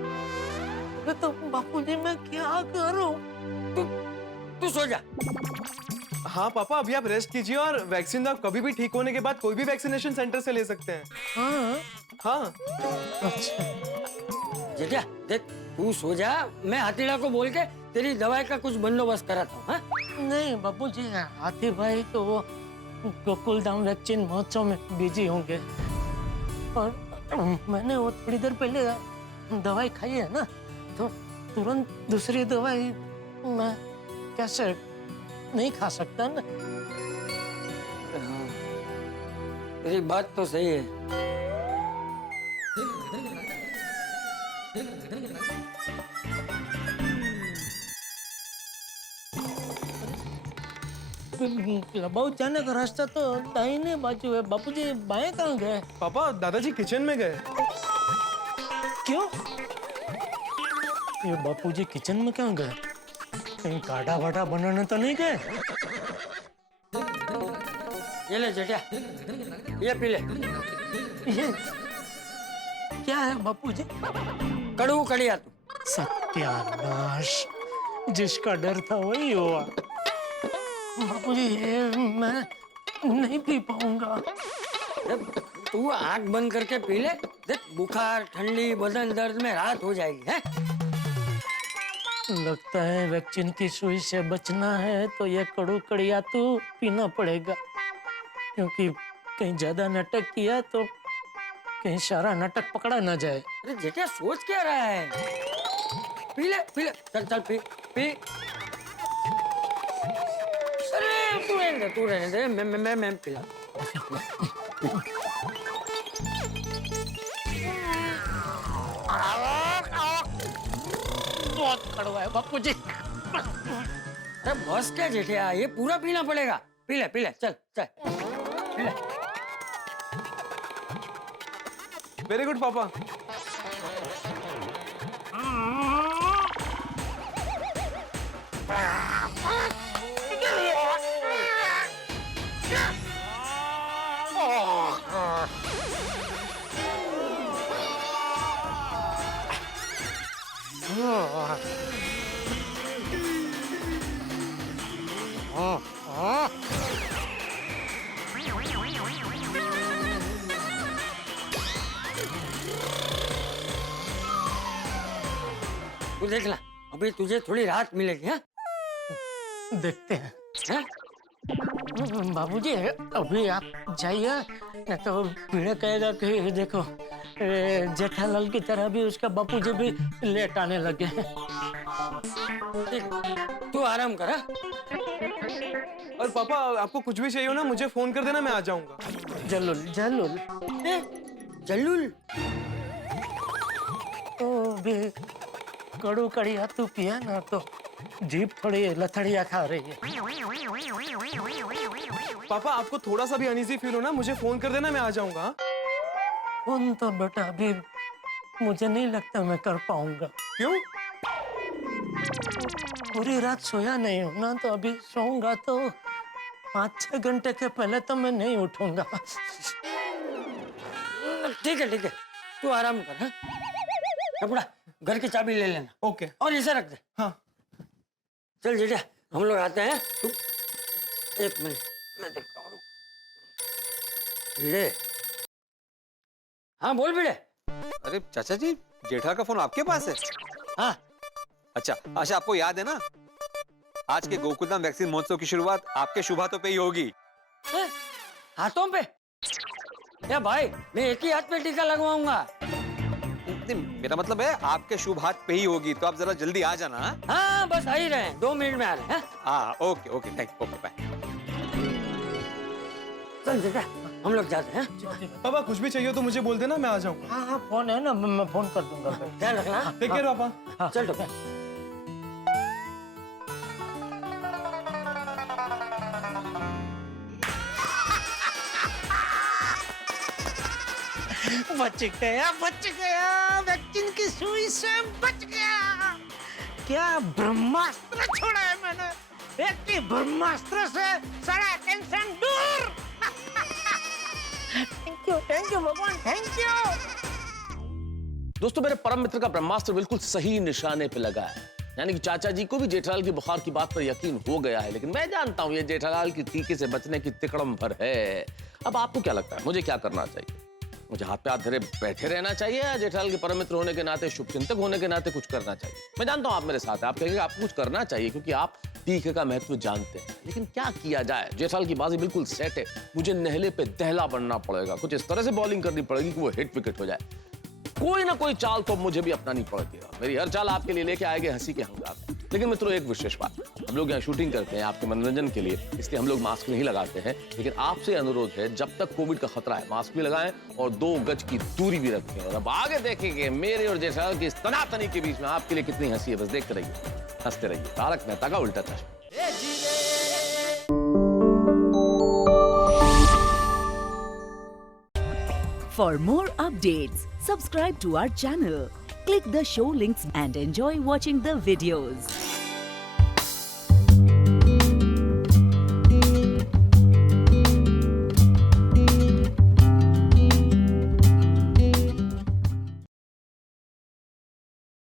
तो बापूजी मैं क्या करूं? तू सो जा। हाँ पापा, अभी आप रेस्ट कीजिए और वैक्सीन आप कभी भी ठीक होने के बाद कोई भी वैक्सीनेशन सेंटर से ले सकते हैं। हाँ हाँ अच्छा। जेठिया देख तू सो जा, मैं हाथीड़ा को बोल के तेरी दवाई का कुछ बंदोबस्त कराता हूँ। हाँ? नहीं बापूजी, हाथी भाई तो वो गोकुल धाम वैक्सीन महोत्सव में बिजी होंगे और मैंने वो थोड़ी देर पहले दवाई खाई है ना, तो तुरंत दूसरी दवाई मैं कैसे नहीं खा सकता ना। तेरी बात तो सही है। बहुत जाने का रास्ता तो दाहिने बाजू है। बापूजी बाएं कहाँ गए? पापा दादाजी किचन में गए। क्यों? ये बापूजी किचन में कहाँ गए? कहीं काढ़ा वाढ़ा बनाने तो नहीं गए? ये ले जेठिया, ये पी ले। ये क्या है बापूजी? कड़ू कड़िया तू। सत्यानाश, जिसका डर था वही हुआ। बापूजी ये मैं नहीं पी पाऊंगा। तू आंख बंद करके पी ले, देख बुखार ठंडी बदन दर्द में राहत हो जाएगी है? लगता है वैक्सीन की सुई से बचना है तो ये कड़ू कड़िया तो पीना पड़ेगा, क्योंकि कहीं ज्यादा नाटक किया तो कहीं सारा नाटक पकड़ा ना जाए। अरे जेठा सोच क्या रहा है? पी ले चल चल पी पी। अरे तू रहने दे मैं पिला। बहुत कड़वा है बापू जी। अरे बस क्या जेठिया, ये पूरा पीना पड़ेगा। पी ले चल चल पी ले। वेरी गुड पापा। तू देख ला, अभी तुझे थोड़ी राहत मिलेगी। हाँ देखते हैं। हाँ? बाबूजी अभी आप जाइए, नहीं तो पीड़े कहेगा कि देखो जेठालाल की तरह भी उसका बापूजी भी लेट आने लगे हैं। तू आराम कर। हाँ? और पापा आपको कुछ भी चाहिए हो ना मुझे फोन कर देना, मैं आ जाऊंगा। जल्लुल जल्लुल जल्लुल तो भी कड़ू कड़िया तू पिया ना तो जीभ थोड़ी लथड़िया खा रही है। पापा आपको थोड़ा सा भी अनईजी फील हो ना मुझे फोन कर देना, मैं आ जाऊंगा। फोन तो बेटा अभी मुझे नहीं लगता मैं कर पाऊंगा। क्यों? पूरी रात सोया नहीं हूं ना, तो अभी सोऊंगा तो 5-6 घंटे के पहले तो मैं नहीं उठूंगा। ठीक है तू आराम कर। हाँ? कपड़ा घर की चाबी ले लेना। ओके। और इसे रख दे। हाँ चल जेठा हम लोग आते हैं। तू एक मिनट मैं देखता हूँ। भिड़े, हाँ बोल भिड़े। अरे चाचा जी, जेठा का फोन आपके पास है? हाँ अच्छा आशा, आपको याद है ना आज के गोकुलधाम वैक्सीन महोत्सव की शुरुआत आपके शुभ हाथों पे ही होगी। हाथों पे? या भाई मैं एक ही हाथ पे टीका लगवाऊंगा। मेरा मतलब है आपके शुभ हाथ पे ही होगी, तो आप जरा जल्दी आ जाना। हाँ बस आ ही रहे हैं, 2 मिनट में आ रहे हैं। हाँ okay thank you, okay bye. चल जेठा हम लोग जाते हैं। पापा कुछ भी चाहिए हो तो मुझे बोल देना, मैं आ जाऊंगा। हाँ फोन है ना, मैं फोन कर दूंगा। ध्यान रखना। टेक केयर पापा। चल तो बच गया वैक्सीन की सुई से बच गया। क्या ब्रह्मास्त्र छोड़ा है मैंने, एक ही ब्रह्मास्त्र से सारा टेंशन दूर। थैंक यू भगवान, थैंक यू। दोस्तों मेरे परम मित्र का ब्रह्मास्त्र बिल्कुल सही निशाने पे लगा है, यानी कि चाचा जी को भी जेठालाल की बुखार की बात पर यकीन हो गया है, लेकिन मैं जानता हूं ये जेठालाल की टीके से बचने की तिकड़म भर है। अब आपको क्या लगता है मुझे क्या करना चाहिए? मुझे हाथ पे हाथ धरे बैठे रहना चाहिए या जेठालाल के परम मित्र होने के नाते, शुभचिंतक होने के नाते कुछ करना चाहिए? मैं जानता हूं आप मेरे साथ हैं, आप कहेंगे आपको कुछ करना चाहिए क्योंकि आप टीके का महत्व जानते हैं, लेकिन क्या किया जाए? जेठालाल की बाजी बिल्कुल सेट है, मुझे नहले पे दहला बनना पड़ेगा, कुछ इस तरह से बॉलिंग करनी पड़ेगी कि वो हिट विकेट हो जाए। कोई ना कोई चाल तो मुझे भी अपनानी पड़ती है, मेरी हर चाल आपके लिए लेके आएगी हंसी के हंगामे। लेकिन मित्रों एक विशेष बात, हम लोग यहाँ शूटिंग करते हैं आपके मनोरंजन के लिए, इसलिए हम लोग मास्क नहीं लगाते हैं, लेकिन आपसे अनुरोध है जब तक कोविड का खतरा है मास्क भी लगाएं और 2 गज की दूरी भी रखें। और अब आगे देखेंगे मेरे और जेठालाल की इस तनातनी के बीच में आपके लिए कितनी हंसी है, बस देखते रहिए, हंसते रहिए। तारक मेहता का उल्टा चश्मा। For more updates, subscribe to our channel, click the show links and enjoy watching the videos.